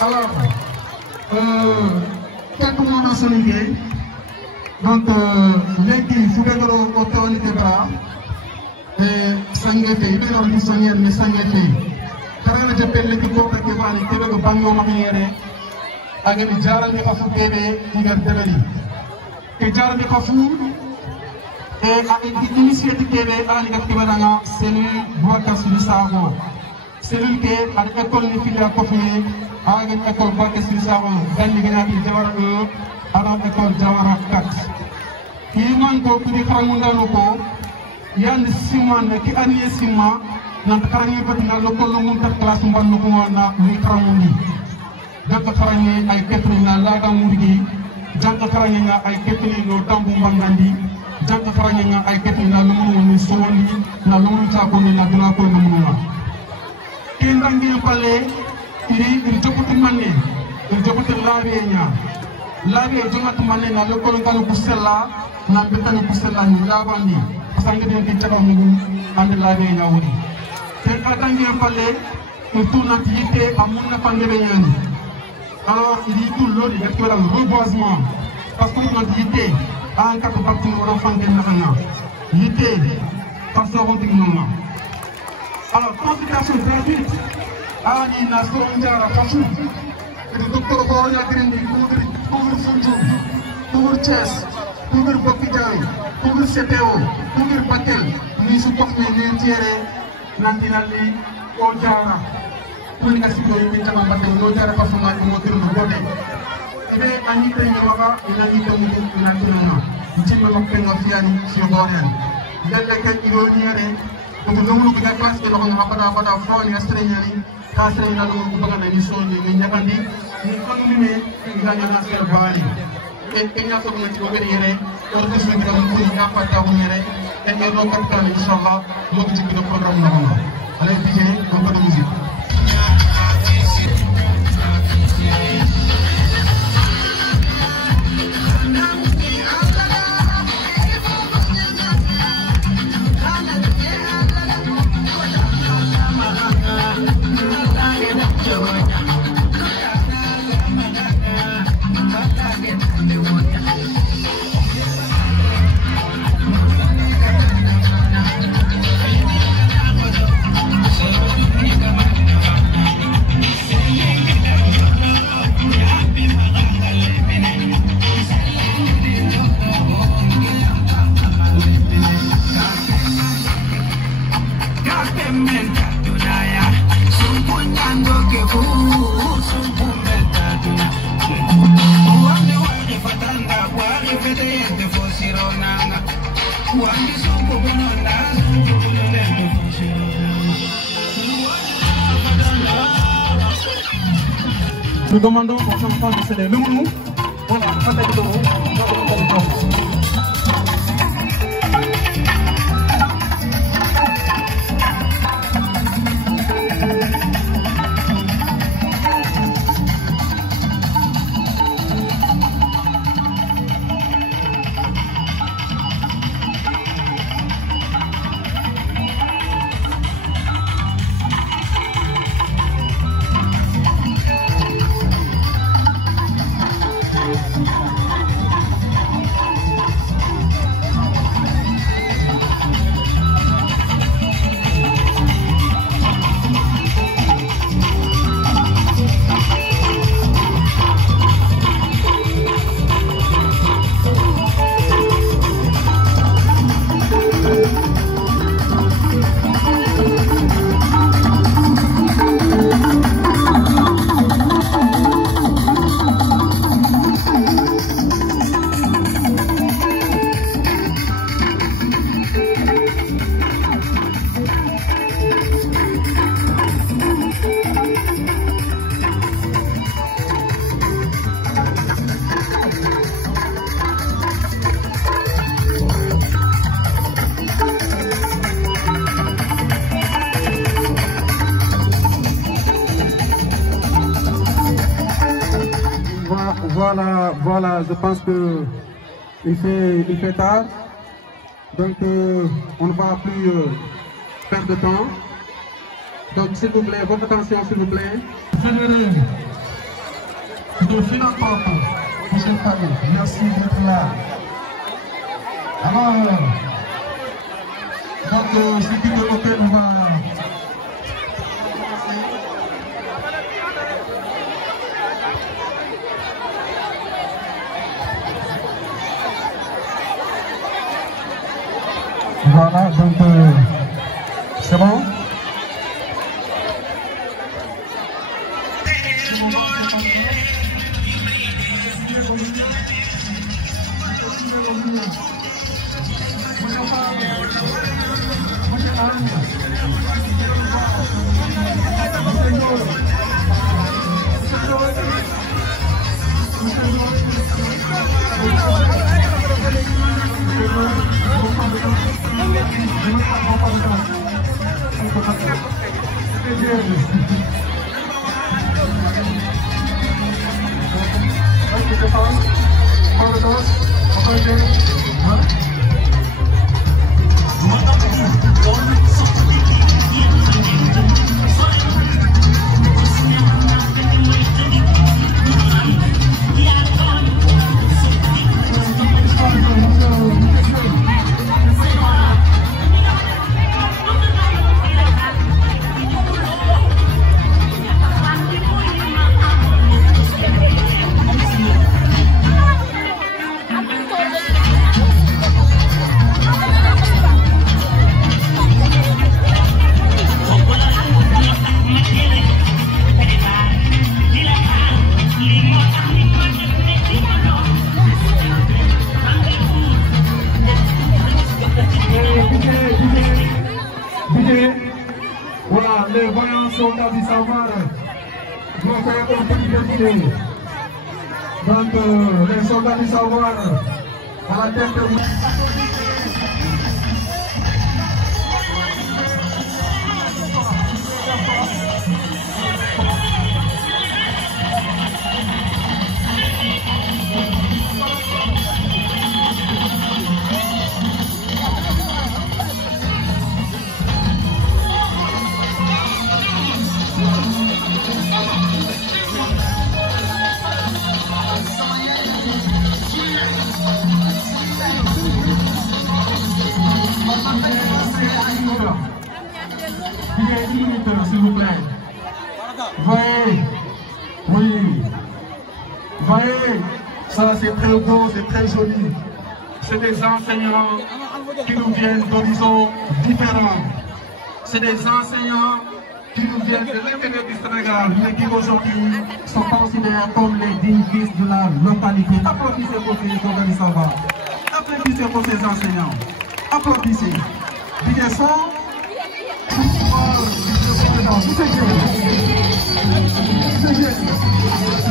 Alors, quelques mots dans ce liggéey. Donc, léegi su fekkee ko teewalite ba sange fe ibe ron ni sange ni sange fe karana je pelle ki ko ke bani kebe ko banyo makiyere agani jaral ni afu bebe digar debeli ke jaral ni afu e agani initiative kebe ani ka kebanga cellule Boubacar Sidi Sakho cellule ke ad école ni filia ko fi agani école Boubacar Sidi Sakho dan ni gina ki Diawara 1 adam école Diawara 4 Iman ko kudi karamunda loko yandi siman ki aniye sima nan karani batina loko lo mun ta classe mban loko na ni karamundi dakka karani ay petri na laga murgi janka karani nga ay petri no tambu mbangandi janka karani nga ay petri na lumu ni soni na lumu ta ko ni na dina ko na munuma kendangi pale iri jokuti manne jokuti labe nya labe jongat manne na loko ngalu busella nan betani busella ni labandi sangi den ki taw ni ande labe nya wuri te atangi pale tourna yité amun na pande be nyani alors il dit tout l'autre il y a que le reboisement parce que on yité en quatre parties on fande na xana yité parce que on dit non alors consultation gratuite ani na so ndara fasu le docteur ko ya grindi pour Foundiougne pour Thiès pour Bokidjay pour CPO pour Bakel ni su ko ne tiere nantinali o Diawara pour nga sigo yi tama Bakel no Diawara fasu ma ko mo dirno bote ibe ani tay ni waga ina ni to ni nantinana jimma makko no fiani si goren dalle ka ido ni yare ko nomru bi ga classe ko no bada fo ni astreñani ka sey na ko baga na ni sonni ni ñakandi ni fami me ila na ser bani e kenya ko ni ko beri yere ko ko so ngi dama ko ya pata ko yere e no ko tan inshallah mo ci bi programme na mo allez DJ on va de musique Come on. Nous demandons aux enfants de céder le mot. Voilà, attaque d'eau. Voilà, je pense que il fait tard, donc on ne va plus perdre de temps. Donc s'il vous plaît, votre attention s'il vous plaît. Fédéré de philanthrope, Michel Fabé, merci d'être là. Alors, donc ce qui de l'hôtel va... Voilà, donc c'est bon. Voilà, les voyants soldats du savoir vont faire un petit défilé. Donc, les soldats du savoir à la tête de... S'il vous plaît. Voyez, oui, voyez, ça c'est très beau, c'est très joli. C'est des enseignants qui nous viennent d'horizons différents. C'est des enseignants qui nous viennent de l'intérieur du Sénégal, mais qui aujourd'hui sont considérés comme les dignes fils de la localité. Applaudissez pour ces organisateurs. Applaudissez pour ces enseignants. Applaudissez. Bien sûr. C'est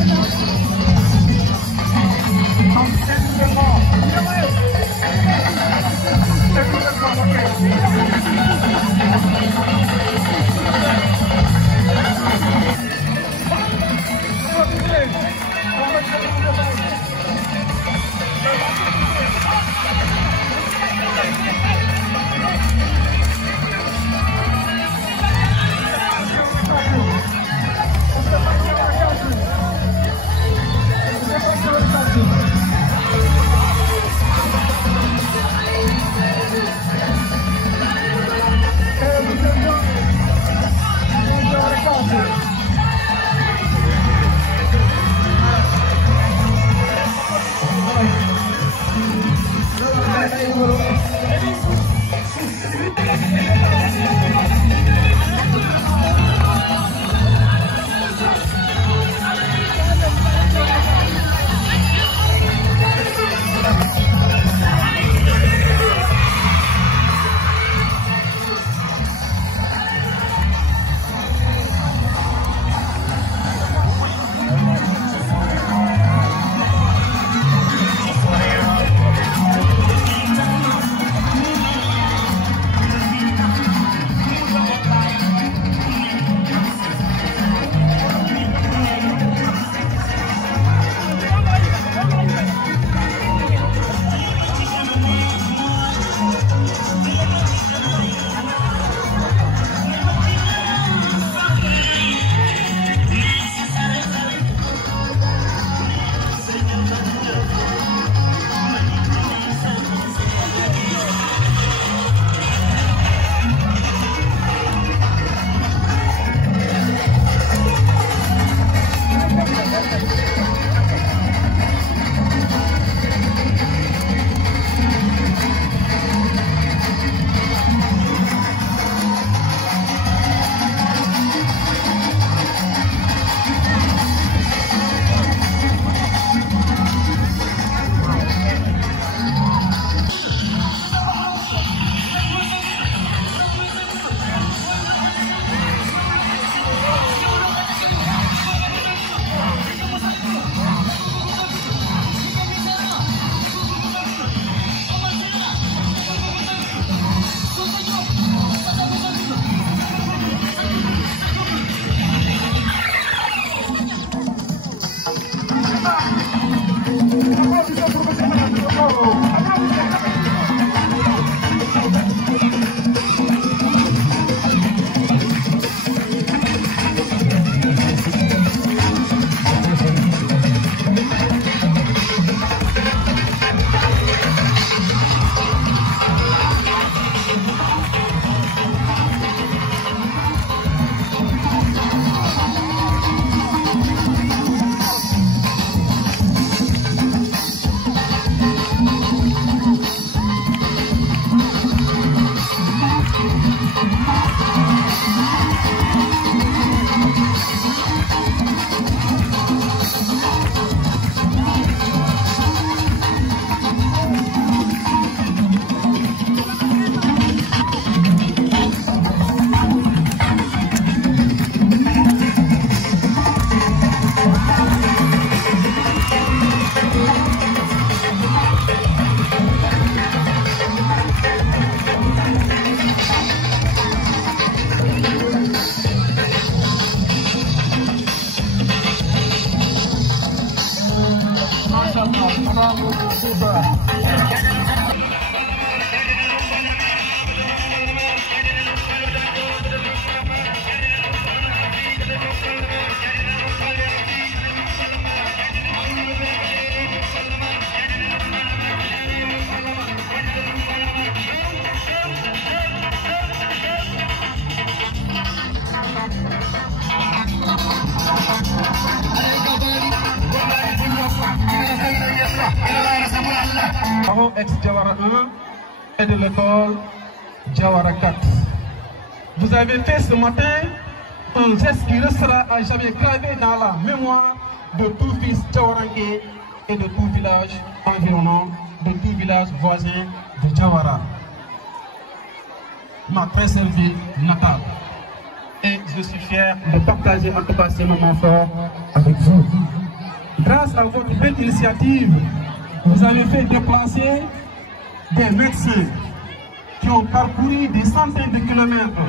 Ex-Diawara 1 et de l'école Diawara 4. Vous avez fait ce matin un geste qui restera à jamais gravé dans la mémoire de tout fils Diawaranké et de tout village environnant, de tout village voisin de Diawara. Ma très chère ville natale. Et je suis fier de partager en tout cas ces moments forts avec vous. Grâce à votre belle initiative, vous avez fait déplacer des médecins qui ont parcouru des centaines de kilomètres,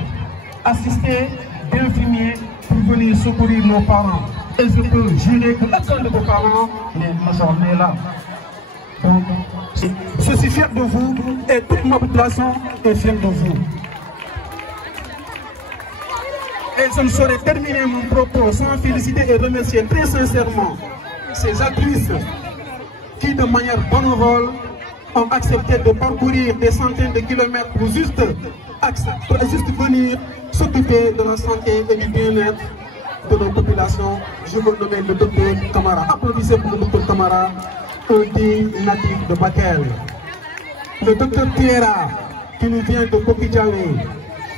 assistés d'infirmiers pour venir secourir nos parents. Et je peux jurer que aucun de vos parents ne s'en est là. Donc, je suis fier de vous et toute ma population est fière de vous. Et je ne saurais terminer mon propos sans féliciter et remercier très sincèrement ces actrices qui, de manière bénévole, ont accepté de parcourir des centaines de kilomètres pour juste venir s'occuper de la santé et du bien-être de nos populations. Je veux nommer le docteur Camara. Applaudissez pour le docteur Camara, un digne natif de Bakel. Le docteur Pierra, qui nous vient de Bokidjawe.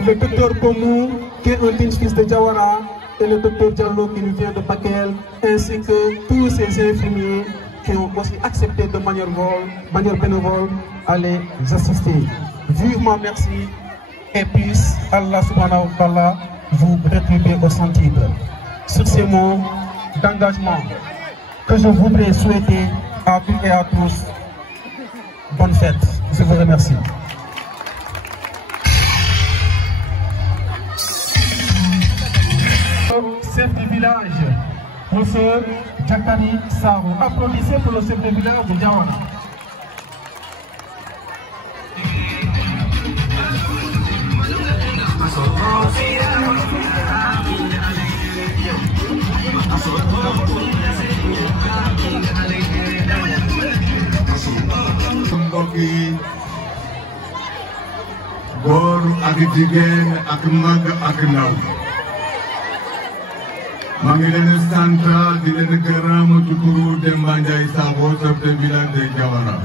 Le docteur Komou, qui est un digne fils de Diawara. Et le docteur Diallo, qui nous vient de Bakel. Ainsi que tous ces infirmiers qui ont aussi accepté de manière bénévole à les assister. Vivement merci et puisse Allah subhanahu wa ta'ala vous rétribuer au centime. Sur ces mots d'engagement que je voudrais souhaiter à toutes et à tous, bonne fête. Je vous remercie. Chef du village, monsieur Jakari Saro. Applaudissez pour le chef de village de Diawara. góor ak jigéen ak mag ak ndaw maa ngi leen di sant di leen gërëm ci turu Demba Ndiaye Sakho chef de village de Diawara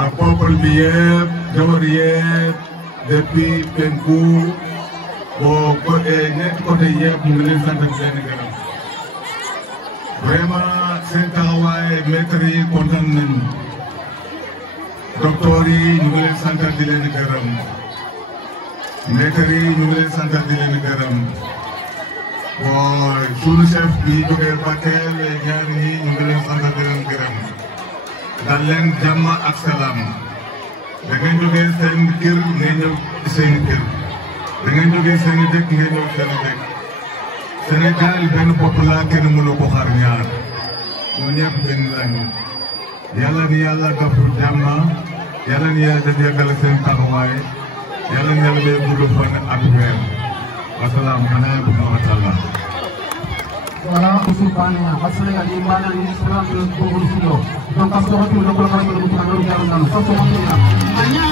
ak peuple bi yëpp Diawara yëpp depuis penku boo côté ñetti côté yëpp mu ngi leen sant di leen gërëm vraiment seen taxawaay maître yi kontaan nañu docteur yi ñu ngi leen sant di leen gërëm maître yi ñu ngi leen sant di leen gërëm bon sunu chef bi jógee Bakel ñaar yi ñu ngi leen sant di leen gërëm dal leen jàmm ak salaam da ngeen jógee seen kër ngeen ñëw seen kër da ngeen jógee seen dëkk ngeen ñëw seen dëkk Sénégal benn bopp la kenn mënu ko xar ñaar ñoo ñëpp benn lañu yàlla ni yàlla def jàmm yàlla ni yàlla def yàggale seen taxawaay yàlla ni yàlla day gudd fan ak weer wasalaam xanaa bu ma Allah Voilà, monsieur Bania, parce que les Bania, ils sont là pour beaucoup de filles. Donc, à ce moment-là, nous avons parlé de beaucoup de gens. Ça, c'est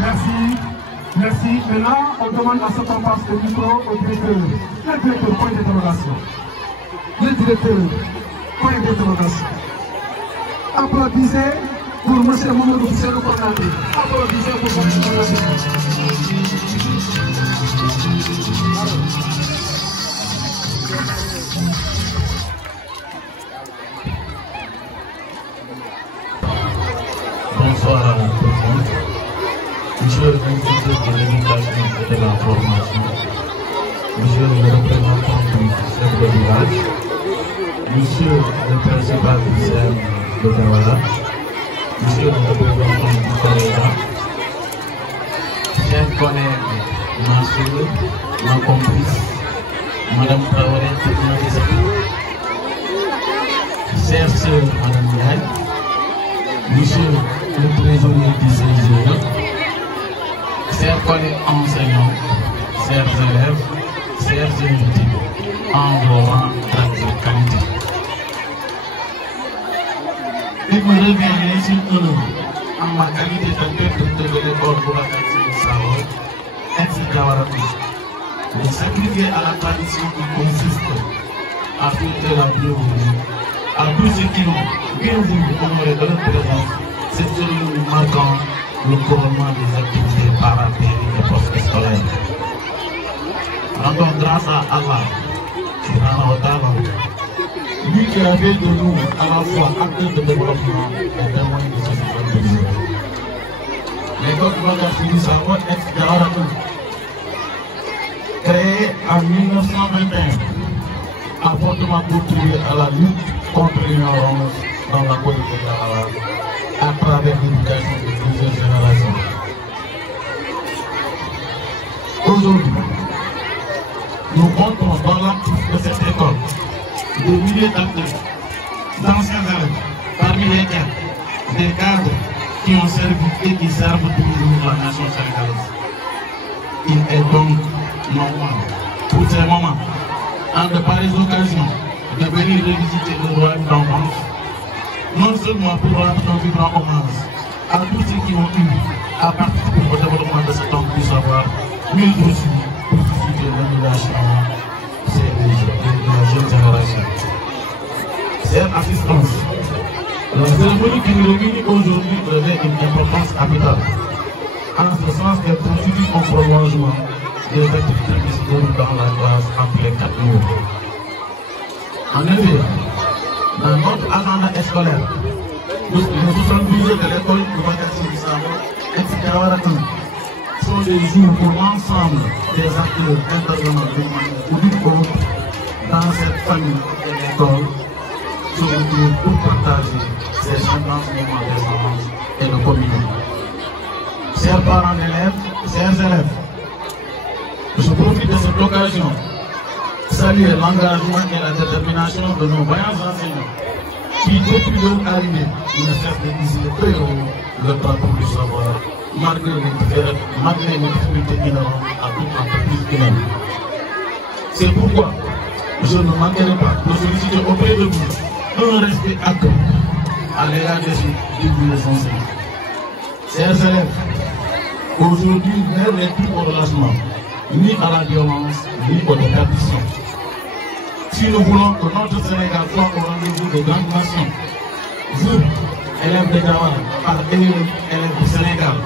Merci. Merci. Maintenant, on demande à ce qu'on passe le micro au directeur. Le directeur, point d'interrogation. Le directeur, point d'interrogation. Applaudissez pour M. Mamadou Fissel Konate. Applaudissez pour M. Bonsoir à tout le monde. Monsieur le ministre de l'Éducation et de la Formation, Monsieur le représentant du chef de village, Monsieur le principal du CM de Diawara, Monsieur le représentant du Coréa, chers collègues, ma soeur, ma complice, Madame Traoré, chère sœur Madame Ndiaye, Monsieur le trésorier du CGE, chers collègues enseignants, chers élèves, chers invités, englobant la qualité. Il me revient ainsi en ma qualité de directeur de l'école Boubacar Sakho, ex-Diawara, de s'appliquer à la tradition qui consiste à fêter la bienvenue à tous ceux qui ont bien voulu honorer de leur présence cette cérémonie marquant le couronnement des activités parapédiques et post-scolaires. Rendons grâce à Allah, subhanahu wa ta'ala, lui qui a fait de nous à la fois acteurs de développement et témoins de ce système de vie. L'école Boubacar Sakho, ex-Diawara, créée en 1921, a fortement contribué à la lutte contre l'ignorance dans la communauté Diawara à travers l'éducation de plusieurs générations. aujourd'hui, nous comptons dans l'actif de cette école des milliers d'acteurs, d'anciens élèves, parmi lesquels des cadres qui ont servi et qui servent toujours la nation sénégalaise. Il est donc normal, pour ces moments, en de pareilles occasions, de venir revisiter le droit d'enfance, non seulement pour rendre un vibrant hommage à tous ceux qui ont eu à participer au développement de cet homme du savoir, mais aussi pour susciter l'émulation de la jeune génération. Cette assistance, la cérémonie qui nous réunit aujourd'hui revêt une importance capitale, en ce sens qu'elle constitue un prolongement des activités qui se déroulent dans la classe entre les 4 niveaux. En effet, dans notre agenda scolaire, le 72 de l'école de Bakassi Bissau, etc., sont des jours pour l'ensemble des acteurs intervenants d'une manière ou d'une autre dans cette famille et l'école se retrouvent pour partager ces intenses moments d'échange et de communion. Chers parents d'élèves, chers élèves, je profite de cette occasion pour saluer l'engagement et la détermination de nos vaillants enseignants qui, depuis leur arrivée, ne cessent de viser peu le drapeau du savoir, malgré les difficultés inhérentes à toute entreprise humaine. C'est pourquoi je ne manquerai pas de solliciter auprès de vous un respect accru à l'égard des enseignants. Chers élèves, aujourd'hui, l'air n'est plus au relâchement, ni à la violence, ni aux déperditions. Si nous voulons que notre Sénégal soit au rendez-vous des grandes nations, vous, élèves de Jawara, par élèves du Sénégal,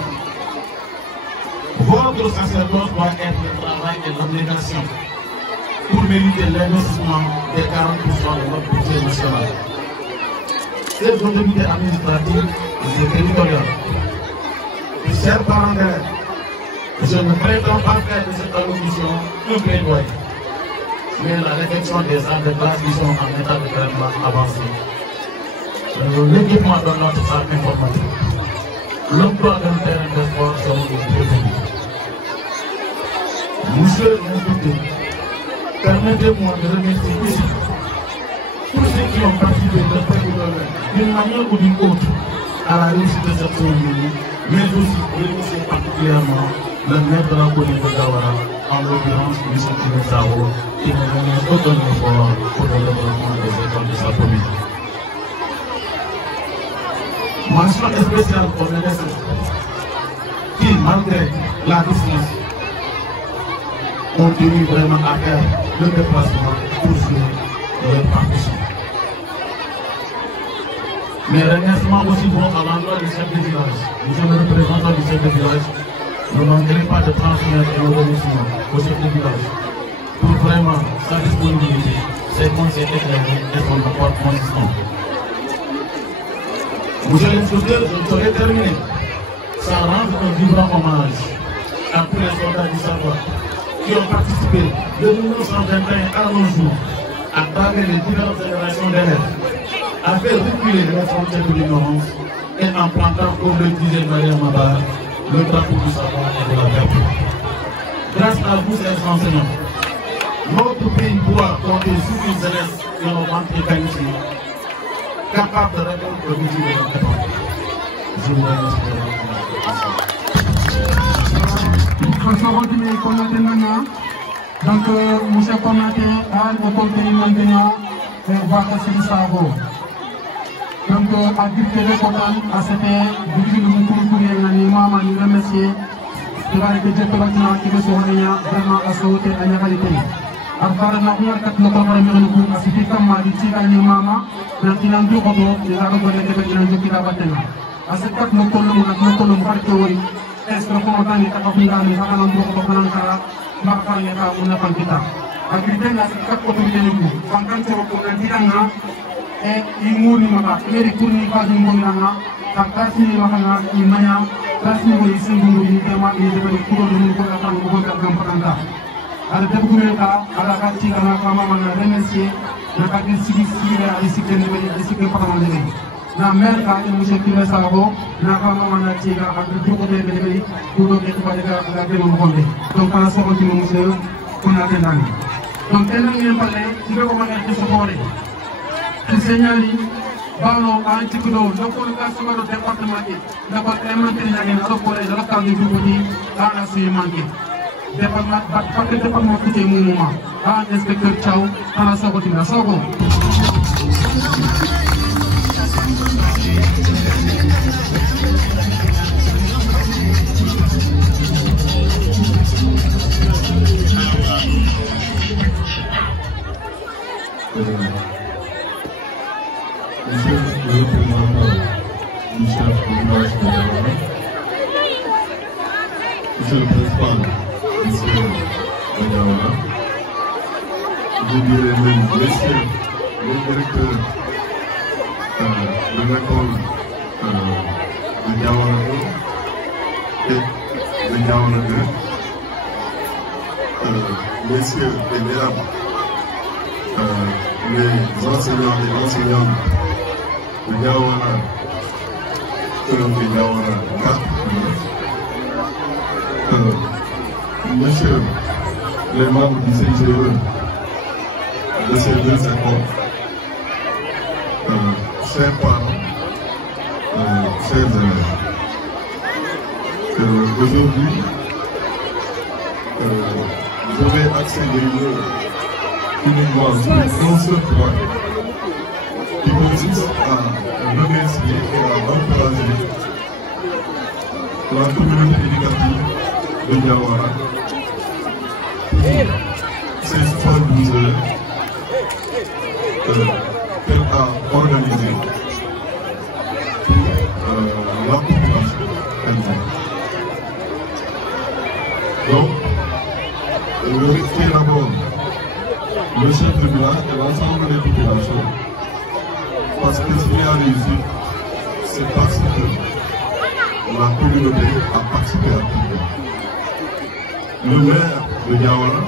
votre sacerdoce doit être le travail et l'abnégation pour mériter l'investissement des 40% de notre budget national. Ces autorités administratives et territoriales, chers parents d'élèves, je ne prétends pas faire de cette allocution un plaidoyer, mais la réflexion des salles de classe qui sont en état de traitement avancé, l'équipement de notre salle informatique, l'emploi d'un terrain de sport selon les prévenus. Monsieur l'inspecteur, permettez-moi de remercier ici tous ceux qui ont participé de près ou de loin, d'une manière ou d'une autre, à la réussite de cette cérémonie, mais aussi remercier particulièrement le maire de la commune de Jawara, en l'occurrence M. Kine Saro, qui ne remet aucun effort pour le développement des écoles de sa commune. Mention spéciale au MNSS, qui, malgré la distance, ont tenu vraiment à faire le déplacement pour suivre leur partition. Mes remerciements aussi vont à l'endroit du chef de village. Monsieur le représentant du chef de village, ne manquerez pas de transmettre nos remerciements au chef de village pour vraiment sa disponibilité, ses conseils éclairés et son apport consistant. Monsieur l'inspecteur, je ne saurais terminer sans rendre un vibrant hommage à tous les soldats du savoir qui ont participé de 1921 à nos jours à travers les différentes générations d'élèves à faire reculer les frontières de l'ignorance et en plantant, comme le disait Maria Mabar, le drapeau du savoir et de la vertu. Grâce à vous, ces enseignants, notre pays pourra compter sur une jeunesse innovante et qualifiée, capable de répondre aux défis de notre époque. Je vous remercie. Donc, monsieur Konaté, à l'école périmantena, Bakassi Bissau. Donc, à Gipkele Kotan, à cette depuis le Moukouri, l'animam, à nous remercier. Il va être directement qui veut se réunir vraiment à sauter à la réalité. Alors, on a eu un cas de notre à ce qui comme dit l'animam, maintenant, deux robots, les arabes de l'État qui la battent. À ce cas, nous colons partout. Est-ce que nous avons été capables de faire un peu de makanya ka una pangkita agritan na sa autorité ni ko fankan se ko na diranga e imuri maka meri kurni ka dum ngona takasi ni makanga imanya kasi mo isindu ni tema ni de bari ko dum ko ka ko ka gam patanta ala de ko ka ala ka ci kana ka mama na remercier na ka di sigi sigi ala sikene bari sikene patama de na maire ka monsieur Kime Sabo na kama mana tiga ak duko de bele duko de ko de la de mo gonde donc para so ko monsieur kuna tenani donc tenen ngeen parler ci ko ma ngeen ci xolé ci segnali balo anti ko do ko ka sama do département yi dafa élémentaire ya ngeen so ko de la ka di duko ni ana suy manqué département parce que département ko ci moment ah inspecteur Thiaw ana so ko tinga so ko Monsieur le représentant du chef du village de Diawara, monsieur le principal monsieur de Diawara, je dirais même messieurs le directeur de l'école de Diawara et de Diawara 2, messieurs et mesdames, les enseignants et enseignantes de Diawara, de Diawara 4, messieurs les membres du CICE de ces deux écoles, chers parents, chers élèves, aujourd'hui, je vais accélérer uniquement sur un seul point qui consiste à remercier et à encourager la communauté éducative de Diawara pour ces 72 heures qu'elle a organisées pour la population elle-même. Donc, je remercie d'abord le chef de village et l'ensemble des populations, parce que ce qui a réussi, c'est parce que la communauté a participé à tout. Le maire de Diawara,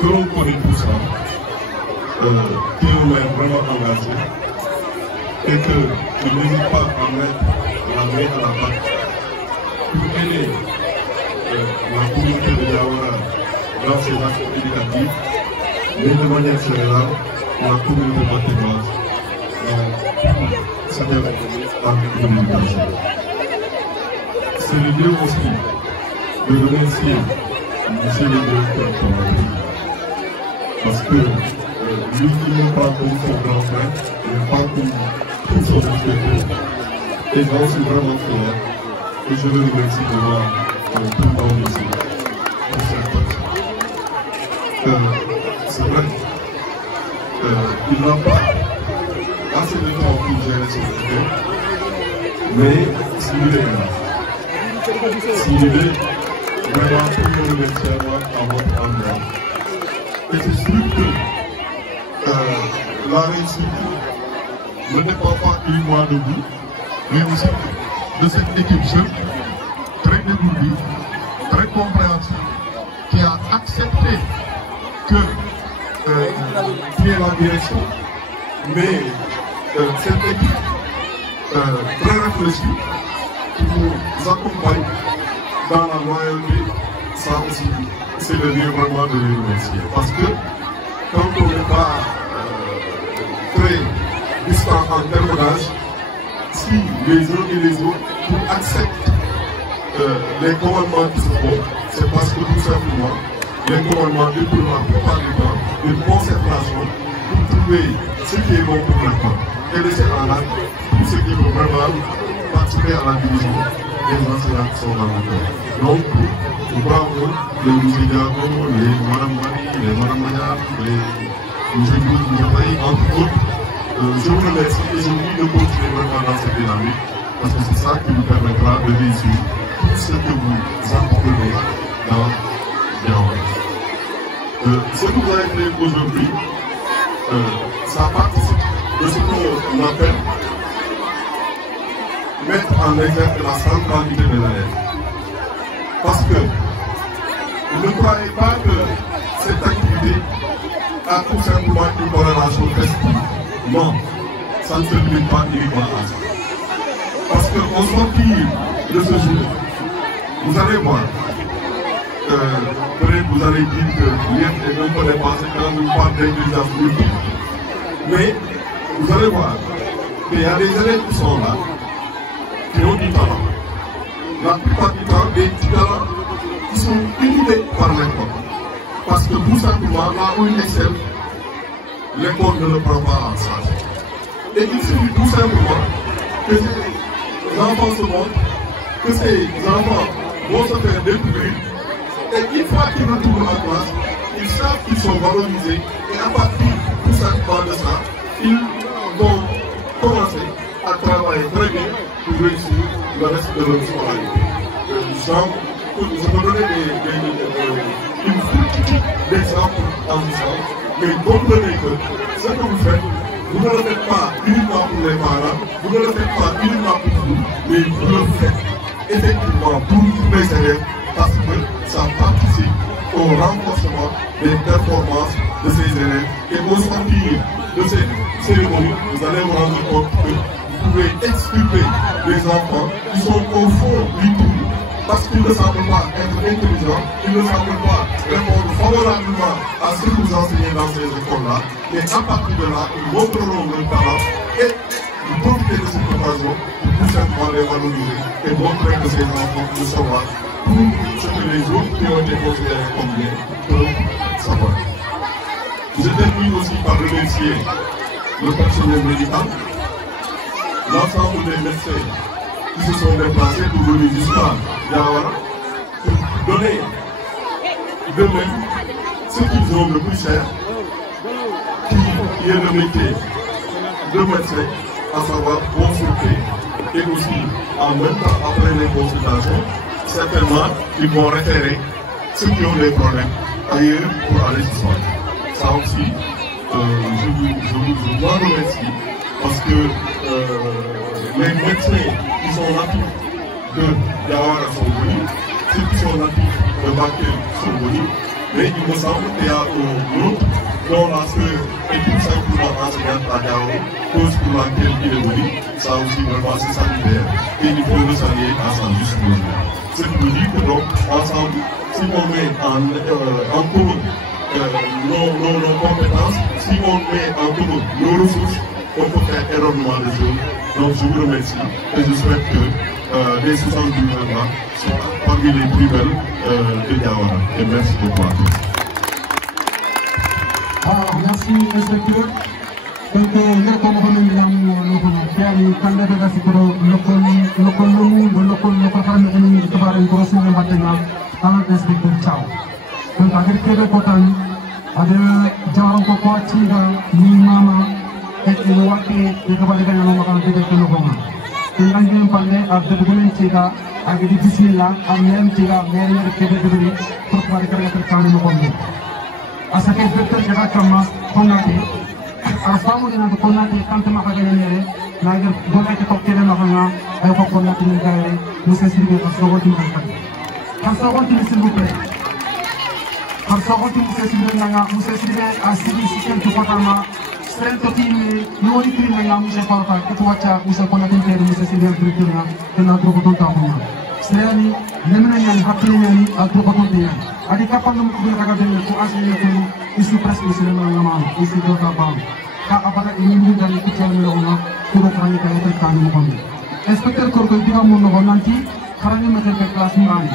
que l'on connaît tout ça, qui est un maire vraiment engagé, et qu'il n'hésite pas à mettre la main à la pâte pour aider la communauté de Diawara dans ses actions éducatives, mais de manière générale, la communauté bâtiment c'est la communication. C'est le lieu aussi de remercier monsieur le directeur parce que lui qui n'est pas comme son grand frère, n'est pas comme tout son inspecteur. Et j'en suis vraiment fier et je le remercie de voir tout le temps ici pour cette partie. C'est vrai, il n'a pas assez de temps pour gérer son projet, mais s'il est là, s'il est vraiment pour le remercier à votre endroit. Et c'est sûr que la réussite ne dépend pas uniquement de vous, mais aussi de cette équipe jeune, très dégourdie, très compréhensive, qui a accepté que qui est la direction, mais cette équipe très réfléchie qui nous accompagne dans la loyauté, ça aussi, c'est le lieu vraiment de les remercier. Parce que quand on n'est pas très distant en termes d'âge, si les uns et les autres acceptent les commandements qui se font, c'est parce que tout simplement, les commandements découlent la plupart du temps d'une concertation pour trouver ce qui est bon pour l'instant et laisser en acte tout ce qui veut vraiment participer à la division des enseignants qui sont dans le corps. Donc, bravo, les M. Diago, les Mme Mani, les Mme Maya, les M. Gouy, entre autres, je vous remercie et je vous dis de continuer vraiment dans cette dynamique parce que c'est ça qui vous permettra de réussir tout ce que vous apprenez dans Diawara. Ce que vous avez fait aujourd'hui, ça participe de ce qu'on appelle mettre en exergue la centralité des élèves. Parce que ne croyez pas que cette activité a tout simplement une corrélation festive. Non, ça ne se limite pas uniquement à ça. Parce qu'au sortir de ce jour, vous allez voir, peut-être vous allez dire que rien n'est un peu dépassé quand on parle d'intelligence multiple. Mais vous allez voir qu'il y a des élèves qui sont là, qui ont du talent. La plupart du temps, des talents qui sont inhibés par l'école. Parce que tout simplement, là où ils excellent, l'école ne le prend pas en charge. Et il suffit tout simplement que ces enfants se montrent, que ces enfants vont se faire découvrir, et une fois qu'ils retournent en classe, ils savent qu'ils sont valorisés, et à partir tout simplement de ça, ils vont commencer à travailler très bien pour réussir le reste de leur scolarité. Je peux donner une multitude d'exemples en disant, mais comprenez que ce que vous faites, vous ne le faites pas uniquement pour les parents, vous ne le faites pas uniquement pour vous, mais vous le faites effectivement pour les élèves parce que ça participe au renforcement des performances de ces élèves. Et au sortir de cette cérémonie, vous allez vous rendre compte que vous pouvez expliquer les enfants qui sont au fond du tout parce qu'ils ne semblent pas être intelligents, ils ne semblent pas répondre favorablement à ce que vous enseignez dans ces écoles-là. Et à partir de là, ils montreront leur talent et vous profitez de cette occasion pour tout simplement les valoriser et montrer que ces enfants ne sont là pour ce que les autres qui ont été considérés comme bien peuvent savoir. Je termine aussi par remercier le personnel médical, l'ensemble des médecins qui se sont déplacés pour venir jusqu'à Diawara pour donner d'eux-mêmes ce qu'ils ont le plus cher, qui est le métier de médecin, à savoir consulter. Et aussi, en même temps, après les consultations, certainement, ils vont référer ceux qui ont des problèmes ailleurs pour aller se soigner. Ça aussi, je vous remercie parce que les médecins qui sont natifs de Diawara sont venus, ceux qui sont natifs de Bakel sont venus, mais il me semble qu'il y a un groupe dont la sœur est tout simplement enseignante à Diawara, cause pour laquelle il est venu. Ça aussi, vraiment, c'est sanitaire et il faut le saluer à sa juste mesure. Ce qui veut dire que donc, ensemble, si on met en commun nos compétences, si on met en commun nos ressources, on peut faire énormément de choses. Donc je vous remercie et je souhaite que les 72 heures-là soient parmi les plus belles de Diawara. Et merci beaucoup à tous. Alors, merci, inspecteur. Donc, nous Asfamu dengan konati kante makanya nere, nager boleh kita kira makanya, ayo kau konati ni gaya, musa sendiri asal tim kan. Asal tim sendiri, asal tim sendiri nanga, musa sendiri asli sistem tu pertama, strength tim nori tim nanga musa parka, itu waca musa konati nere musa sendiri berikutnya, dan aku betul tahunya. Selain ini, lemana yang hatinya ni aku betul dia. Adik kapal nemu kubur kagak dengan ku asli itu isu pres isu lemana isu dosa bang. Apakah ini dari kecil mereka turut kami kaya terkani kami. Inspektor korban juga mohon nanti karena mereka ke kelas murani.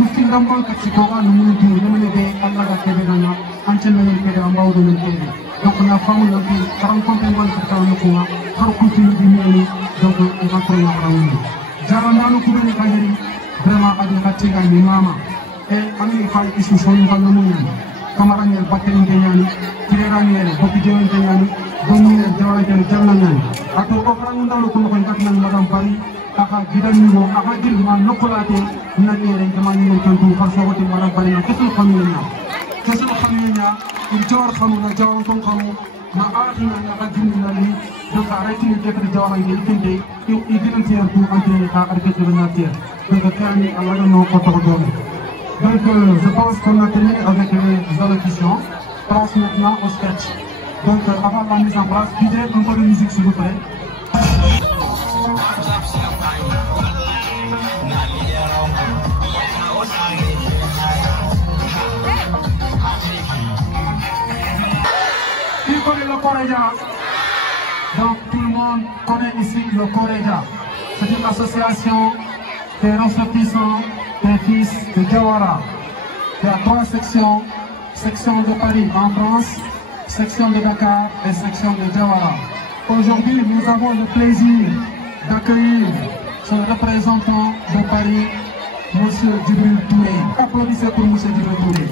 Kucing gampang kecikokan namun itu namun itu Allah kat kebenarannya ancam namun kebenaran bau dengan kebe. Dok nafamu nanti karena kompengan kita nakuah harus kucing ini dok ikan korban orang ini. Jangan malu kubur kajari drama ada kacang ni mama. Kami fal isu soal namun kamaran yang batin kenyani. Kiranya bukti jalan dengan dunia jalan jalan atau orang yang tahu kalau kontak dengan madam pari kakak kita ni kakak dia dengan nokolate nanti yang teman yang tentu fasawat yang madam pari nak kesul kaminya jawar kamu nak jawar kamu maafin yang kakak dia ni donc arrêtez de faire des jawar yang ini ini nanti yang tu antara kakak kita benar dia donc kami Allah nak kotor dulu donc je pense qu'on a terminé avec les allocutions. Passe maintenant au sketch. Donc avant la mise en place, DJ, un peu de musique s'il vous plaît. Qui connaît le Coréja? Donc tout le monde connaît ici le Coréja. C'est une association des ressortissants des fils de Diawara. Il y a 3 sections. Section de Paris en France, section de Dakar et section de Diawara. Aujourd'hui, nous avons le plaisir d'accueillir son représentant de Paris, M. Djibril Touré. Applaudissez pour M. Djibril Touré.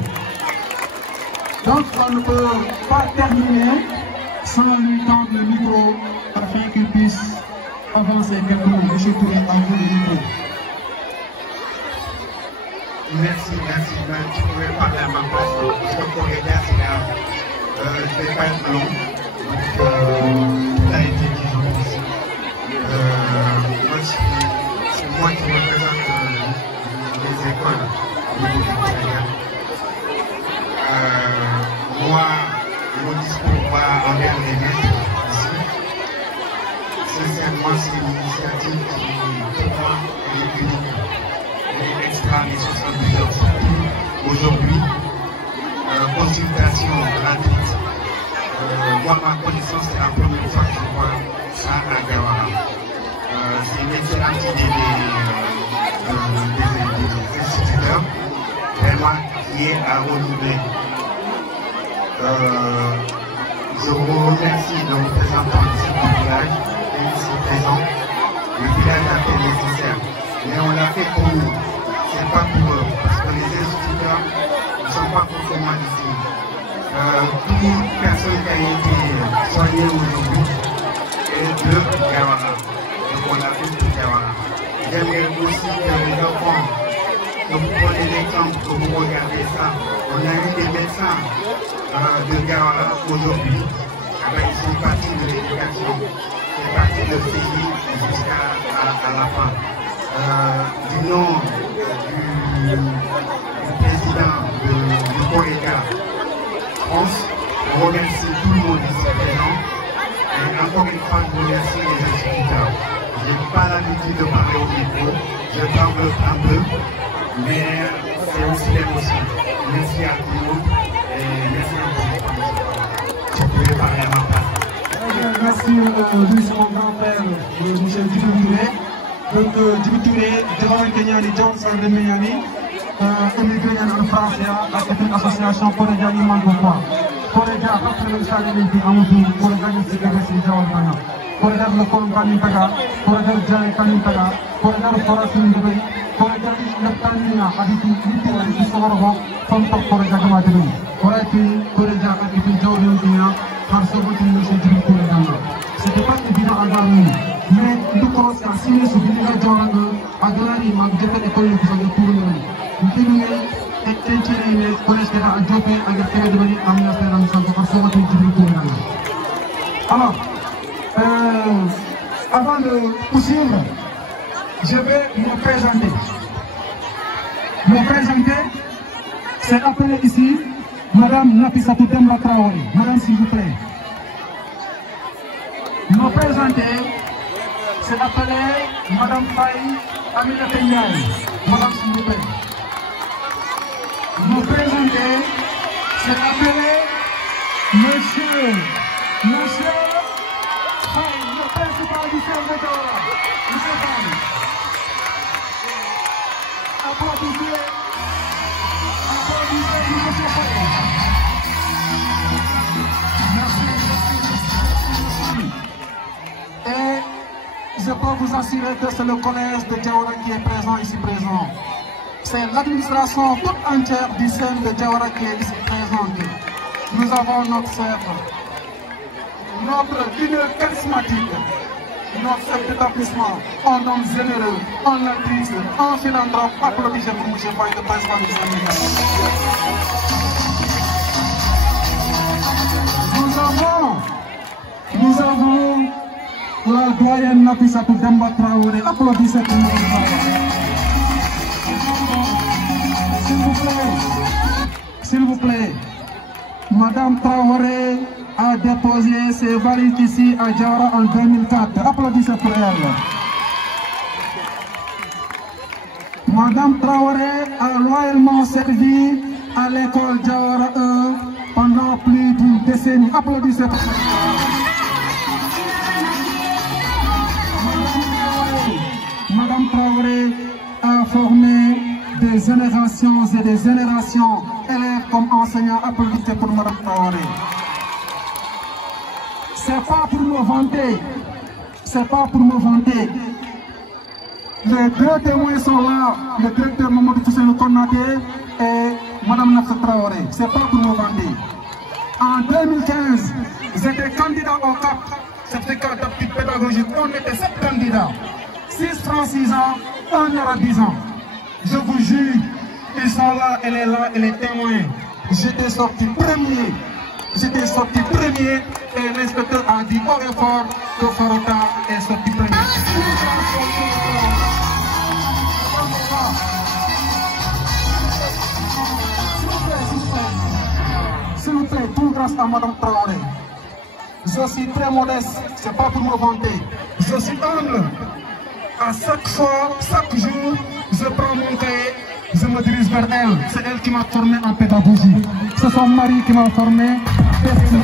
Donc, on ne peut pas terminer sans lui tendre le micro afin qu'il puisse avancer quelques mots. M. Touré, à vous le micro. Merci. Tu pouvais parler à ma place. Parce que Coréja, c'est là. Je ne vais pas être long. Donc, ça a été dit ici. C'est moi qui représente les écoles au niveau du Coréja. Moi, mon discours va envers les maîtres ici. Sincèrement, c'est une initiative qui, pour moi, est unique. Extra les 72 heures surtout aujourd'hui, consultation gratuite. Moi, ma connaissance, c'est la première fois que je vois ça à Diawara. C'est une excellente idée des instituteurs, vraiment qui est à renouveler. Je vous remercie de représentant ici du village et ici présent. Le village a fait nécessaire, mais on l'a fait pour nous. C'est pas pour eux, parce que les instituteurs ne sont pas forcément ici. Toute personne qui a été soignée aujourd'hui est de Diawara. Donc on a fait pour Diawara. J'aimerais aussi que les enfants, que vous prenez l'exemple, que vous regardez ça. On a eu des médecins de Diawara aujourd'hui. Ils sont partis de l'éducation. C'est parti de CI jusqu'à la fin. Du nom du président du Coréja France, on remercie tout le monde ici présent. Et encore une fois, je remercie les instituteurs. Je n'ai pas l'habitude de parler au micro, je parle un peu, mais c'est aussi l'émotion. Merci à tout le monde et merci à vous. Je pouvais parler à ma place. Merci, lui, c'est mon grand-père, M. Djibril Touré. Donc, Djibril Touré, devant Kenya, les John Sandemeyani, émigré en France, c'est une association Coréja Iman Bokwa. Coréja, après le salut de Amadou, Coréja de Sécurité Diawara. Coréja le Colom Kanitaga, Coréja de Djane Kanitaga, Coréja de Forassin de Bay, Coréja de Tanina, Aditi, Liti, Sorbo, Fontok Coréja de Madrid. Coréja Aditi Diawara Dina, Harsobotin de Djibril Touré. C'était pas évident à Darwin. Mais nous commençons à signer ce Villa Diawara, à Galari, ma défaite école de Touré. Nous tenons et tenir les collèges à Djopé, à Gafé de Bani, à Minas Terang, à Harsobotin Djibril Touré. Alors, avant de poursuivre, je vais me présenter. C'est appelé ici Madame Nafissatou Demba Traoré. Madame, s'il vous plaît. Me présenter, c'est appelé Madame Faye Aminata Ndiaye. Madame, s'il vous plaît. Me présenter, c'est appelé Monsieur Faye, le principal du centre de Diawara. Monsieur Faye. Applaudissez Monsieur Faye. Et je peux vous assurer que c'est le collège de Diawara qui est présent ici présent. C'est l'administration toute entière du centre de Diawara qui est ici présente. Nous avons notre centre, notre leader charismatique, notre chef d'établissement, un homme généreux, un artiste, un philanthrope. Applaudissez pour M. Faye, le président du Sénégal. Nous avons la doyenne Nafissatou Demba Traoré. Applaudissez pour nous. S'il vous plaît, Madame Traoré a déposé ses valises ici à Diawara en 2004. Applaudissez pour elle. Madame Traoré a loyalement servi à l'école Diawara 1 pendant plus d'une décennie. Applaudissez pour elle. Madame Traoré a formé des générations et des générations élèves comme enseignants. Applaudissez pour Madame Traoré. C'est pas pour me vanter. C'est pas pour me vanter. Les deux témoins sont là, le directeur Mamadou Toussaint Konaté et Madame Nafsa Traoré. C'est pas pour me vanter. En 2015, j'étais candidat au CAP, certificat d'aptitude pédagogique. On était 7 candidats. 6 francs 6 ans, 1 euro 10 ans. Je vous jure, ils sont là, elle est là, elle est témoin. J'étais sorti premier. J'étais sorti premier et l'inspecteur a dit haut et fort que Farota est sorti premier. S'il vous plaît, tout grâce à Madame Traoré. Je suis très modeste, c'est pas pour me vanter. Je suis humble. À chaque fois, chaque jour, je prends mon cahier, je me dirige vers elle. C'est elle qui m'a formé en pédagogie. C'est son mari qui m'a formé. Il ne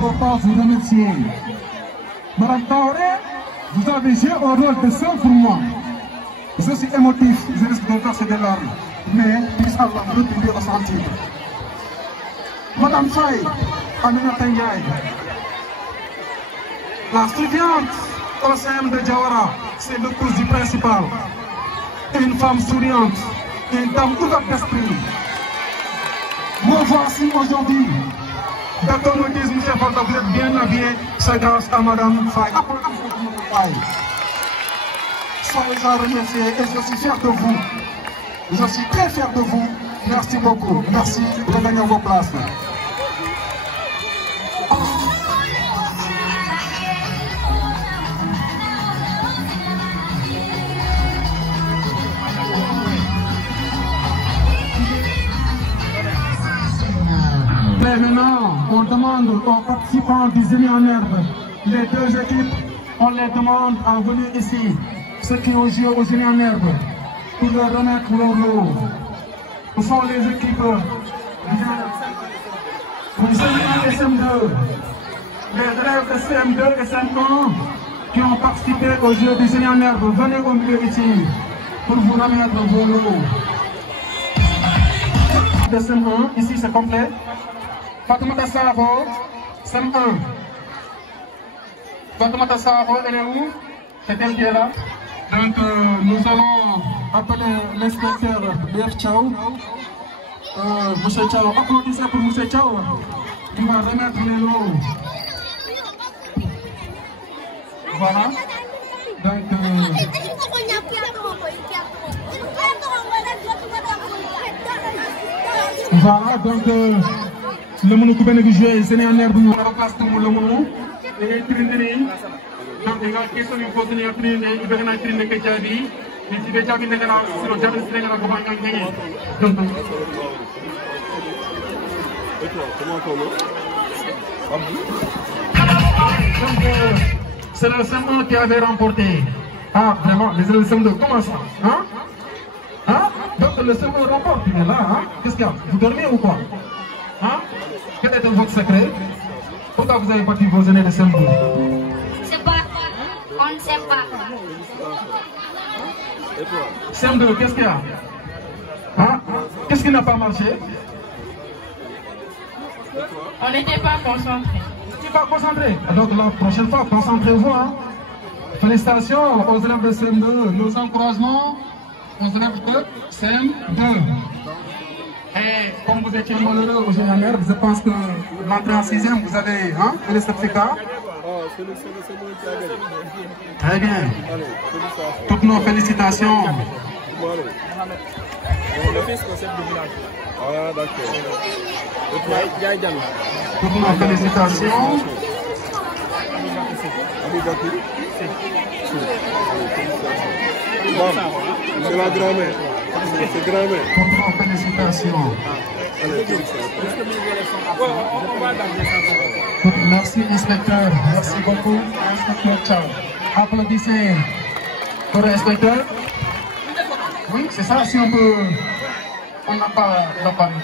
faut pas vous remercier. Madame Traoré, vous avez joué un rôle de seul pour moi. Je suis émotif, je risque de verser des larmes. Mais, Inch'Allah, vous devez ressentir. Madame Faye, Aminata Ndiaye, la suivante au CM de Diawara, c'est l'épouse du principal. Une femme souriante, une dame ouverte d'esprit. Me voici aujourd'hui. D'accord, me disent, monsieur Falta, vous êtes bien habillé, c'est grâce à Madame Faye. Soyez-en remerciés et je suis fier de vous. Je suis très fier de vous. Merci beaucoup. Merci de gagner vos places. Mais maintenant, on demande aux participants du génie en herbe, les deux équipes, on les demande à venir ici, ceux qui ont joué au génie en herbe, pour leur remettre leur lot. Ce sont les équipes du CM1 et CM2, les élèves de CM2 et CM1 qui ont participé au jeu du génie en herbe. Venez au milieu ici pour vous remettre vos lots. De CM1, ici c'est complet. Fatoumata Saro, CM1. Fatoumata Saro, elle est où? C'est elle qui est là. Donc nous allons appeler l'inspecteur BF Tchao. Monsieur Tchao, applaudissez pour Monsieur Tchao. Il va remettre les lots. Voilà. Donc voilà, donc le monde qui vient de jouer, c'est un air de nous. On passe tout le monde. Et il donc il y a une question qu'il faut tenir compte, il y a une question qui est dit, mais si déjà il y a une question donc c'est le CM1 qui avait remporté. Ah, vraiment, les élèves de CM2, comment ça? Hein? Hein? Donc le CM1 remporte, il est là, hein? Qu'est-ce qu'il y a? Vous dormez ou quoi? Hein? Quel est votre secret? Pourquoi vous avez battu vos aînés de CM2? C'est pas, on ne sait pas. CM2, qu'est-ce qu'il y a? Hein? Qu'est-ce qui n'a pas marché? On n'était pas concentrés. Vous n'étiez pas concentrés? Donc la prochaine fois, concentrez-vous. Hein? Félicitations aux élèves de CM2. Nos encouragements aux élèves de CM2. Et comme vous étiez malheureux au général, je pense que l'entrée en 6e, vous avez le certificat. Très bien. Toutes nos félicitations. Toutes nos félicitations. C'est la grand-mère. C'est grand-mère. Félicitations. Merci, inspecteur. Merci beaucoup, inspecteur Charles. Applaudissez pour l'inspecteur. Oui, c'est ça. Si on peut. On n'a pas le parler.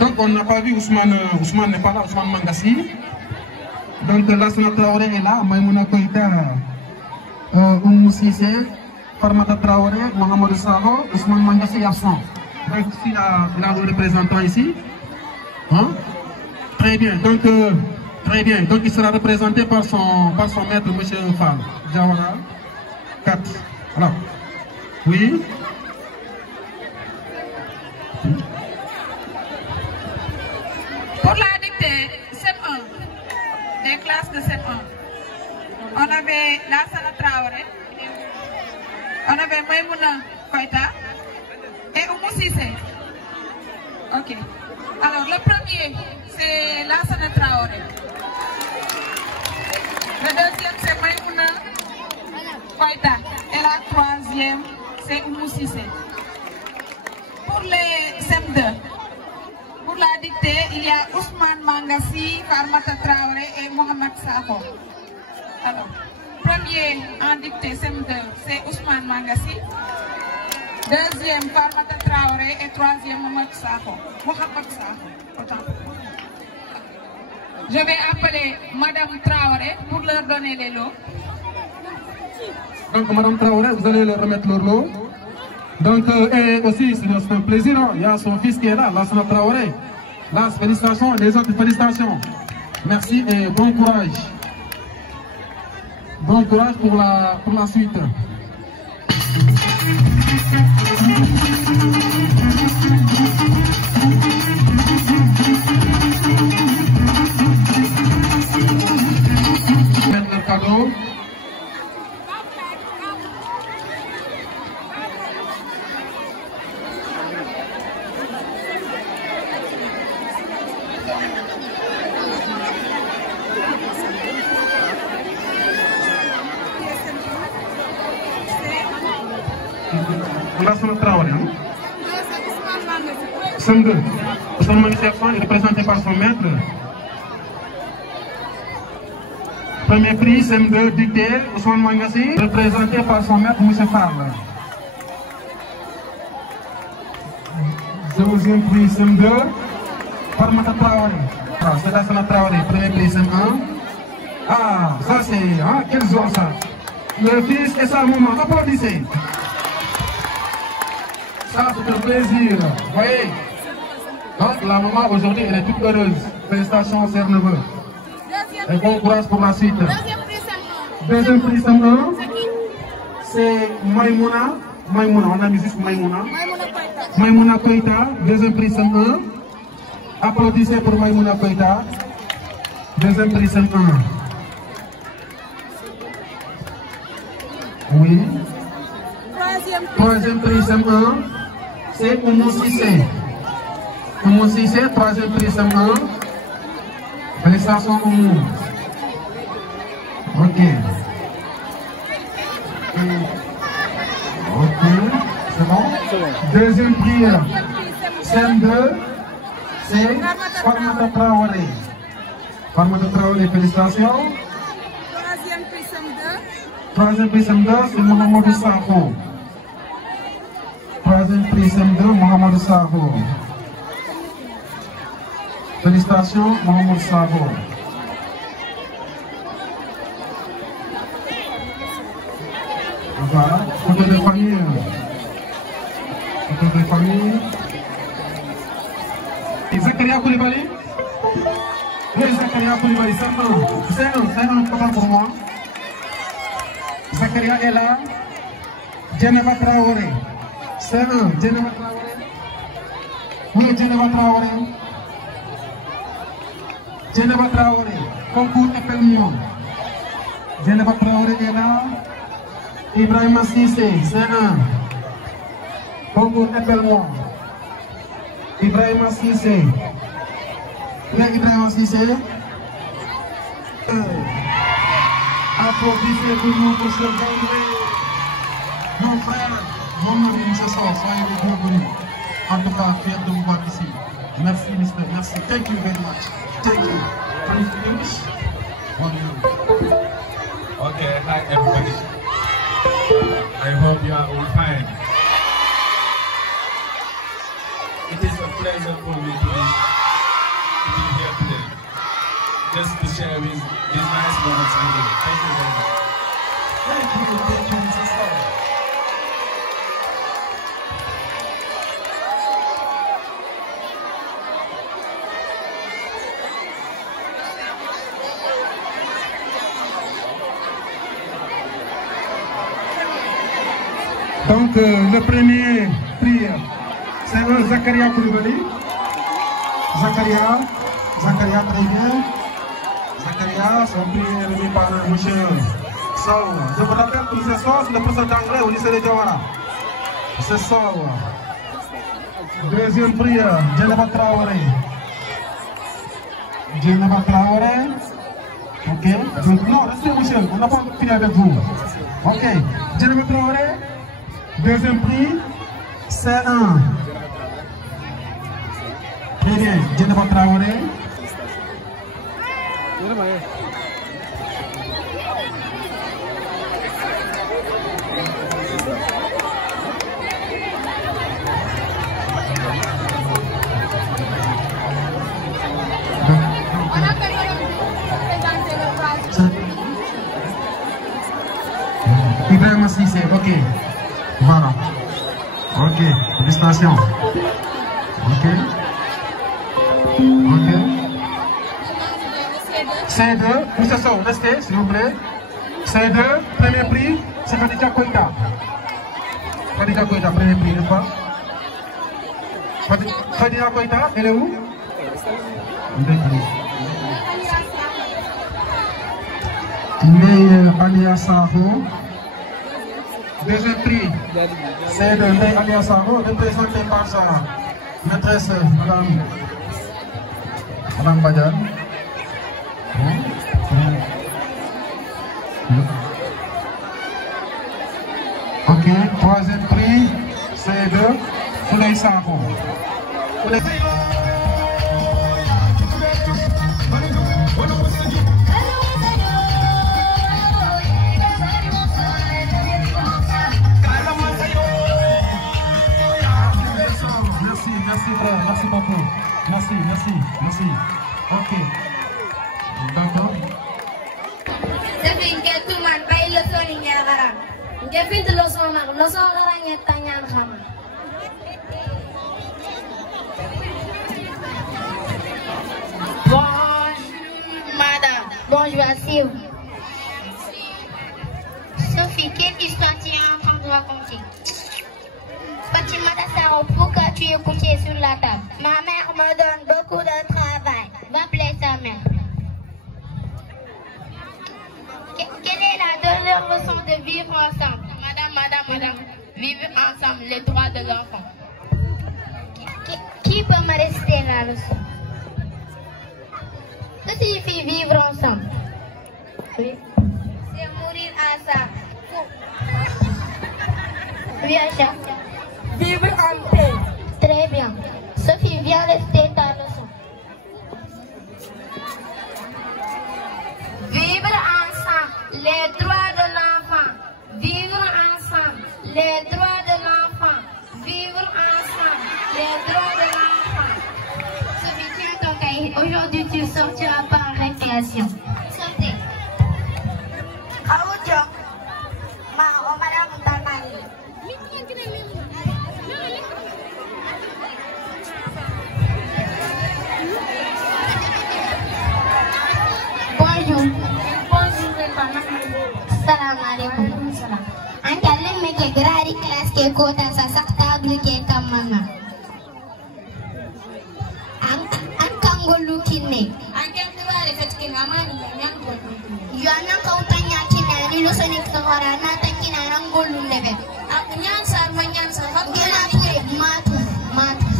Donc on n'a pas vu Ousmane n'est pas là, Ousmane Mangassi. Donc Lassana Traoré est là, Maïmouna Koïta, Oumou Cissé, Farmata Traoré, Mohamed Saro, Ousmane Mangassi est absent. Donc il a le représentant ici. Hein? Très bien, donc il sera représenté par son maître, M. Fall, Jawara 4. Alors, oui. Pour la dictée CM1, des classes de CM1, on avait Lassana Traoré, on avait Maïmouna Koïta et Oumou Cissé. Ok. Alors le premier, c'est Lassana Traoré. Le deuxième, c'est Maïmouna Koïta. Et la troisième, c'est Oumou Cissé. Pour les CM2, pour la dictée, il y a Ousmane Mangassi, Farmata Traoré et Mohamed Sakho. Alors, premier en dictée CM2, c'est Ousmane Mangassi. Deuxième, Farmata Traoré et troisième, Mohamed Sakho. Je vais appeler Madame Traoré pour leur donner les lots. Donc Madame Traoré, vous allez leur remettre leur lot. Donc, et aussi, c'est un plaisir, hein. Il y a son fils qui est là, Lassana Traoré. Là, félicitations, les autres félicitations. Merci et bon courage. Bon courage pour la suite. cadeau. Ousmane Traoré. SEM2. Ousmane Mangassi est représenté par son maître. Premier prix, SEM2, dicté, Ousmane Mangassi, représenté par son maître, M. Fall. Deuxième prix, SEM2, Farmata Traoré. C'est Lassana Traoré, premier prix, SEM1. Ah, ça c'est, hein, quelle zone ça? Le fils et sa maman, applaudissez. Ça, c'est un plaisir. Vous voyez? Donc, la maman, aujourd'hui, elle est toute heureuse. Félicitations, Sœur Neveu. Et bon courage pour la suite. Deuxième prix, c'est Maïmouna. Maïmouna, on a mis juste Maïmouna. Maïmouna Koïta, deuxième prix, 1. Applaudissez pour Maïmouna Koïta. Deuxième prix, 1. Oui. Troisième prix, 1. C'est Oumou Sissé. Oumou Sissé, troisième prix, 1. Félicitations Oumou. Ok. Ok, c'est bon? Deuxième prix, SEM2, c'est Farmata Traoré. Farmata Traoré, félicitations. Troisième prix SEM2, c'est Mohamedou Sakho. Troisième prix SEM2, Mohamedou Sakho. Félicitations, Mohamedou Sakho. Voilà, photo de famille. Photo de famille. Et Zakaria Koulibaly. Oui, Zakaria Koulibaly, c'est un photo pour moi. Zakaria est là. Djeneba Traoré. C'est un, Djeneba Traoré. Oui, Djeneba Traoré. Djeneba Traoré. Concours Epelmion. Djeneba Traoré est là. Ibrahima Sissé, c'est un. Concours Epelmion. Ibrahima Sissé. Oui, Ibrahima Sissé. Applaudissez pour nous pour ce vendredi. Mon frère, mon nom est M. Sow, soyez les bienvenus. En tout cas, fier de vous voir ici. Merci, Mister. Merci. Thank you very much. Thank you. Please finish. Okay, hi everybody. I hope you are all fine. It is a pleasure for me to be here today. Just to share with these nice moments with you. Thank you very much. Thank you, Mr. Sow. Donc, le premier prix, c'est un Zakaria Koulibaly. Zakaria, très bien. Zakaria, son prix est remis par M. Sow. Je vous rappelle que c'est Sow, c'est le professeur d'anglais au lycée de Diawara. C'est Sow. Deuxième prix, Djeneba Traoré. Djeneba Traoré. Ok. Donc, non, restez Michel, on n'a pas fini avec vous. Ok. Djeneba Traoré. Deuxième prix, c'est un. Très bien, Djeneba Traoré. Ibrahima Sissé, ok. Voilà. Ok, félicitations. Ok. Ok. C2, M. Sow, restez s'il vous plaît. C2, premier prix, c'est Khadija Koïta. Khadija Koïta, premier prix, n'est-ce pas? Khadija Koïta, elle est où? Ndeye Alia Sakho. Deuxième prix, c'est de Ndeye Alia Sakho, représenté par sa maîtresse, Madame Badiane. Ok, troisième prix, c'est de Fouley Sakho. Merci frère, merci beaucoup. Merci. Ok. D'accord. Depuis que tout le monde paye le son, il y a un garam. Depuis que le son garam, il y a un garam. Bonjour, madame. Bonjour, Assir. Sophie, quelle histoire tu es en train de raconter? Fatima Dassaro, pourquoi tu es couché sur la table? Ma mère me donne beaucoup de travail. Va appeler sa mère. Quelle est la dernière leçon de vivre ensemble? Madame, vivre ensemble, les droits de l'enfant. Qui peut me réciter la leçon? Que signifie vivre ensemble? Oui. C'est mourir ensemble. Oui, Acha. Vivre en paix. Très bien. Sophie, viens rester ta leçon. Vivre ensemble, les droits de l'enfant. Vivre ensemble, les droits de l'enfant. Vivre ensemble, les droits de l'enfant. Sophie, tiens ton cahier. Aujourd'hui, tu sortiras pas en récréation. Sortez. Aoudio. Madame Tamani. Bonjour, salam alaikum. An kallon me ke grari class ke kota sa saktablu ke kamana. An kangolu kinne. An kem tuware fatke ngamani yang yo anan kautanya kinani lo sonik sahara na takina rangolu lebe. Ak nyan sar manyan sar hakena pure matu.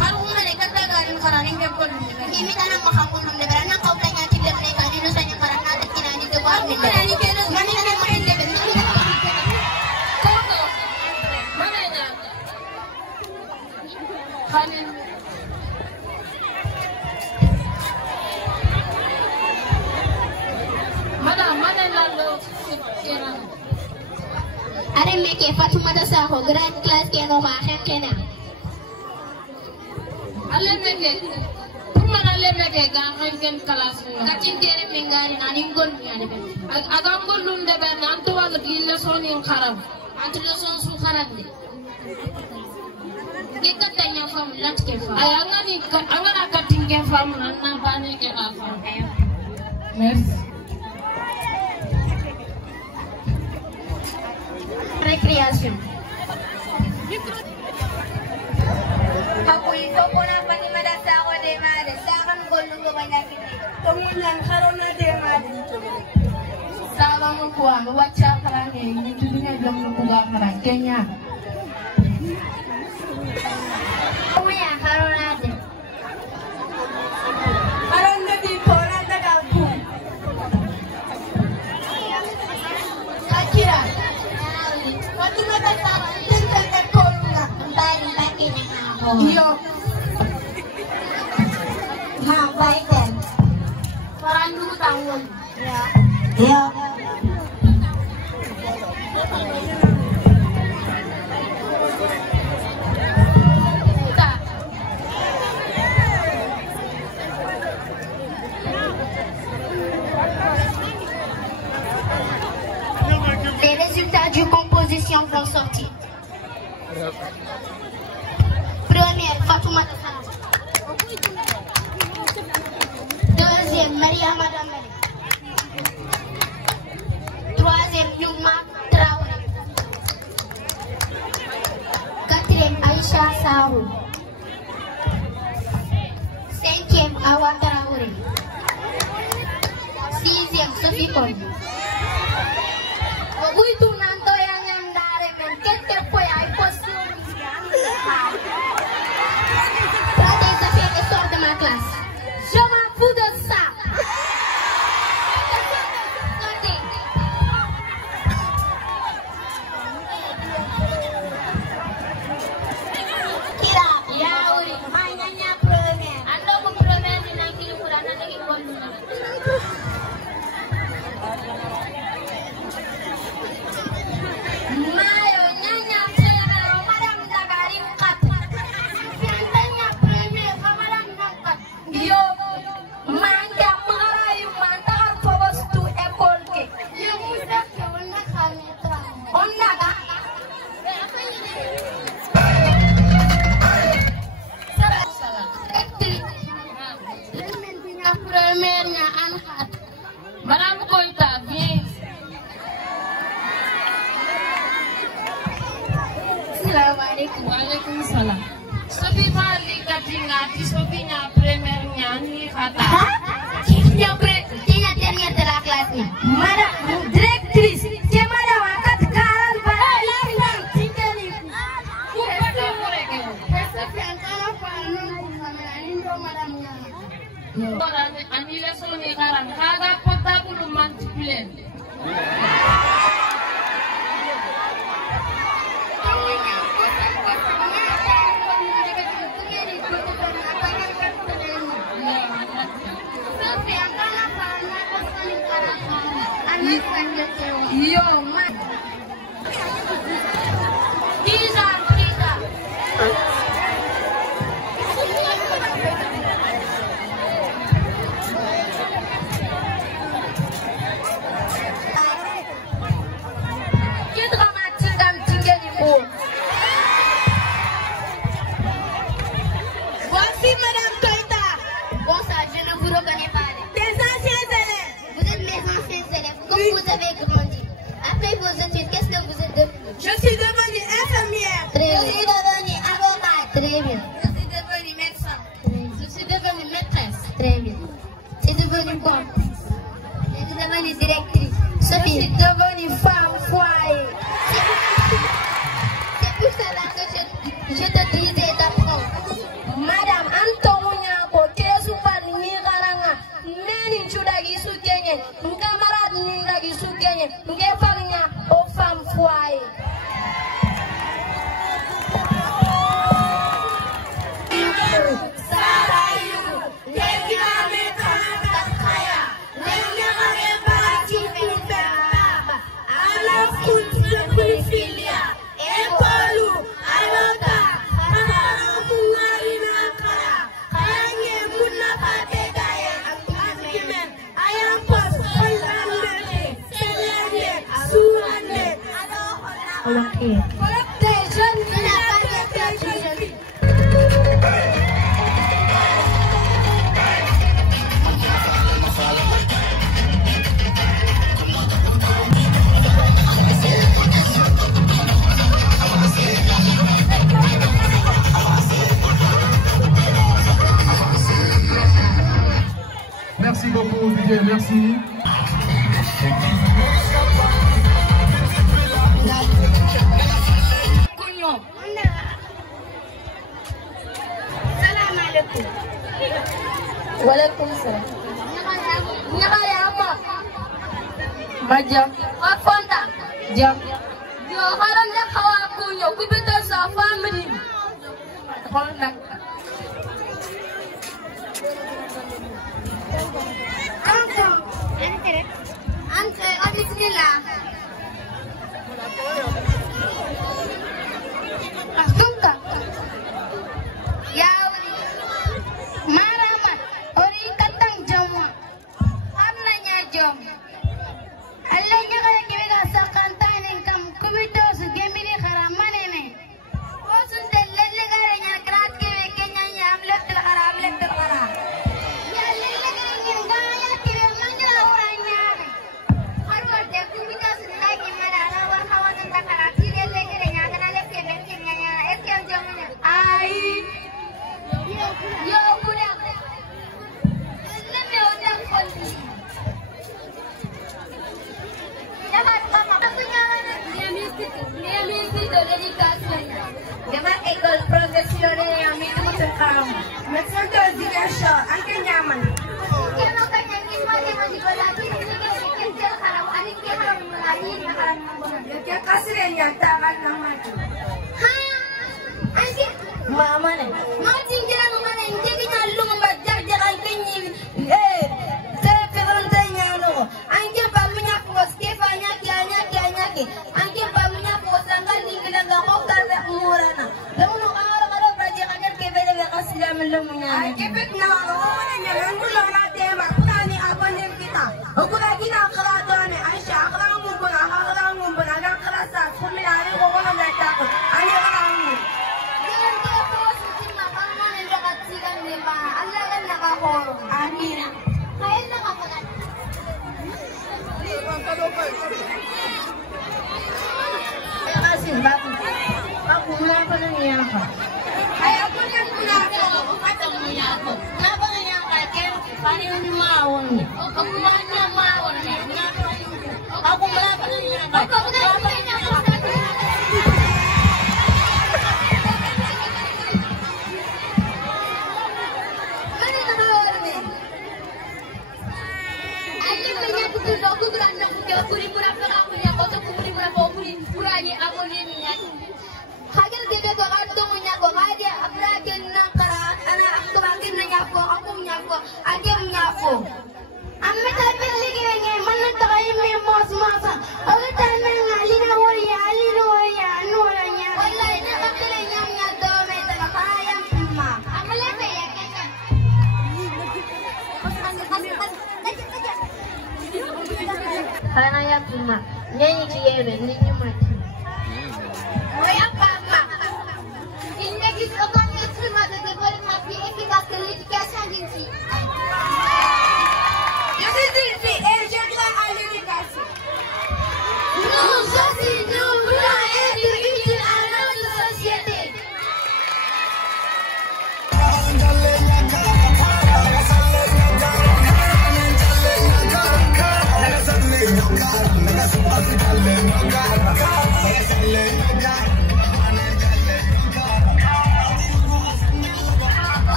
Har umane kata garin khararin ke kolu lebe. Imi kana makakulu lebe anan kautanya kinne kani lo sonik karana takina ni to war lebe. Mami kana main lebe. Are meke Fatuma Dassaro grande classe ke no ma xekena. Ale meke pour man ale meke ga xen classe no. Katin tere mengari na ni ngol nyane be. Aga ngol lum de ben antu wal gi leçon yu kharam. Antu leçon su kharam de. Kita tanya fam lat ke fam. Anga ni anga katin ke fam na bane ke fam. Merci. Récréation. Hakuli ko na Fatima Dassaro de made saram gollu go banyaki to munan kharona de made salam ko am wacca kharange ni tudunya jom ko ga kharan Kenya oya kharona de kharona di pora daga ku akira Fatima Dassaro tinta ko na ndani laki ni Yo. Baik kan. Orang dulu tahun. Ya. Les résultats du composition vont sortir. Première, Fatouma Dassaro. Deuxième, Maria Madame. Troisième, Yuma Traoré. Quatrième, Aïcha Sarou. Cinquième, Awa Traoré. Sixième, Sophie Kon. Tinga Tisopinya première ni kata. Tinya dernière de la classe ni. Madame directrice, c'est madame akat karan ba. Tingani. Kupata mureke. Pesa fiantana kwa ndo madame nya. Ora anile soni karan kaga portable multiplier. Yo, man. Pizza. Qui dramatique dans Tinguelico? Voici Madame Toïta. Bon, ça, je ne vous reconnais pas. Des anciens élèves. Vous êtes mes anciens élèves. Comme vous avez grandi. Après vos études, qu'est-ce que vous êtes devenue? Je suis devenue infirmière. Très bien. Je suis devenue avocate. Très bien. Je suis devenue médecin. Je suis devenue maîtresse. Très bien. Je suis devenue quoi? Je suis devenue directrice. Je suis devenue femme foyer. C'est pour cela que je te disais d'apprendre. Madame Antonia, Kesu Pani Garanga, Neni Chudagi Sukenye, camarade Ningagi Sukenye, Ngefania, aux femmes foyer. Merci beaucoup, DJ, merci. Waalaikumsalam. Nyakare apa? Majam. Akonta. Jam. Yo haram na kawa kunyo kubita sa family. Konak. Ante, bismillah. Asumta. Ya Maramat, ori katang jomwa. Amna nya jom. Allah nya kaya kibega sakantan engkam kubito su gemiri kharamane me. O sun lelle gare nya krat kebe kenya nya amlet til kharam Ya lelle gare nya gaya kibe mangala oranya. Harwa de kubita su lagi madara war hawan ta karati lelle gare nya kana le kebe kenya nya eskem jomnya. Ai Yo punya. Lemme udah kunci. Jangan mama. Dia mesti dedikasi. Dengan ekol profesional yang itu sekarang. Macam tu dikasih, angkat nyaman. Kalau kanya kisah yang dibalaki ini kerja kalau anik kerja mengaji sekarang. Dia kasih yang tangan nama itu. Ha, angkat. Mama ni. Mama tinggal mama ni. Jadi nyalu membaca jangan kenyi. Saya keberantai lo. Angkat bamunya puas kefanya kianya. Angkat bamunya puas angkat tinggal enggak mau kerja murana. Lalu kalau belajar angkat kebeda kasih dalam lemunya. Kebek nak orang yang belum nanti mak tani apa ni kita. Aku lagi nak kerja ni Aisyah kerja ngumpul agak kerasa. Kami hari orang nak takut. Ani orang ni. Allah kan nakahoro. Amina. Kaya nakakulat. Kasi bakit? Ako muna pa nangyayaka. Ay ako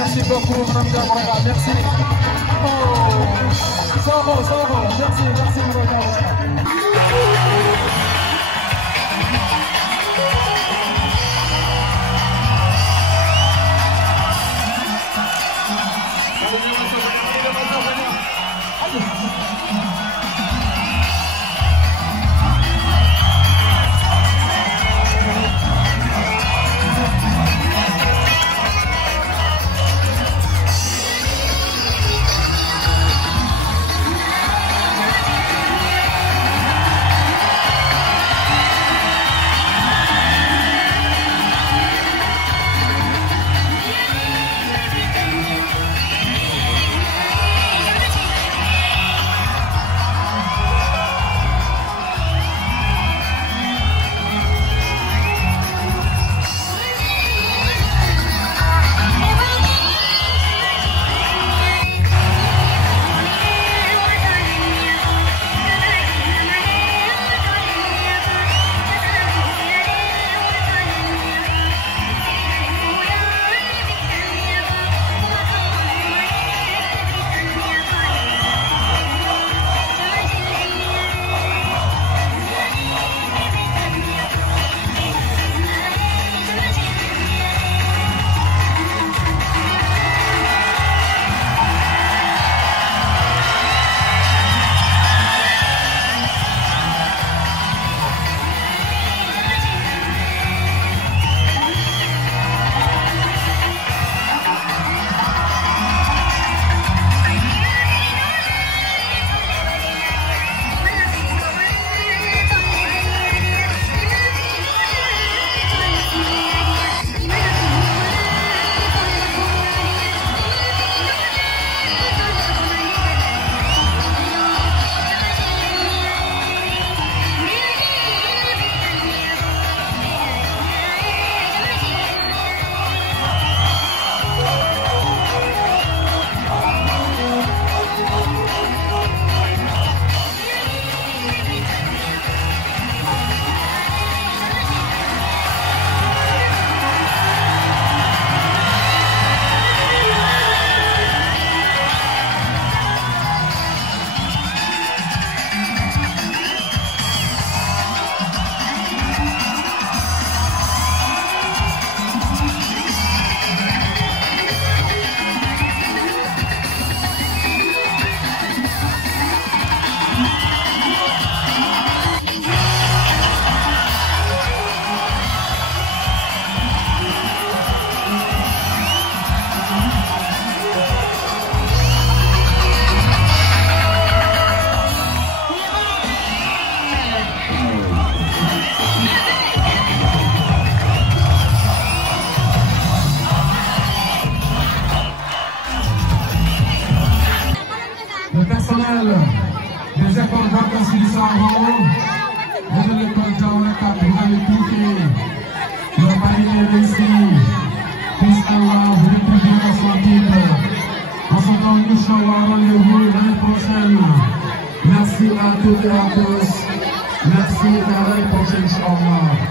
Merci beaucoup, Mme Diawara. Merci. Oh, Soro. Merci, Mme Diawara. Inch'Allah, rendez-vous l'année prochaine. Merci à toutes et à tous. Merci à l'année prochaine, Inch'Allah.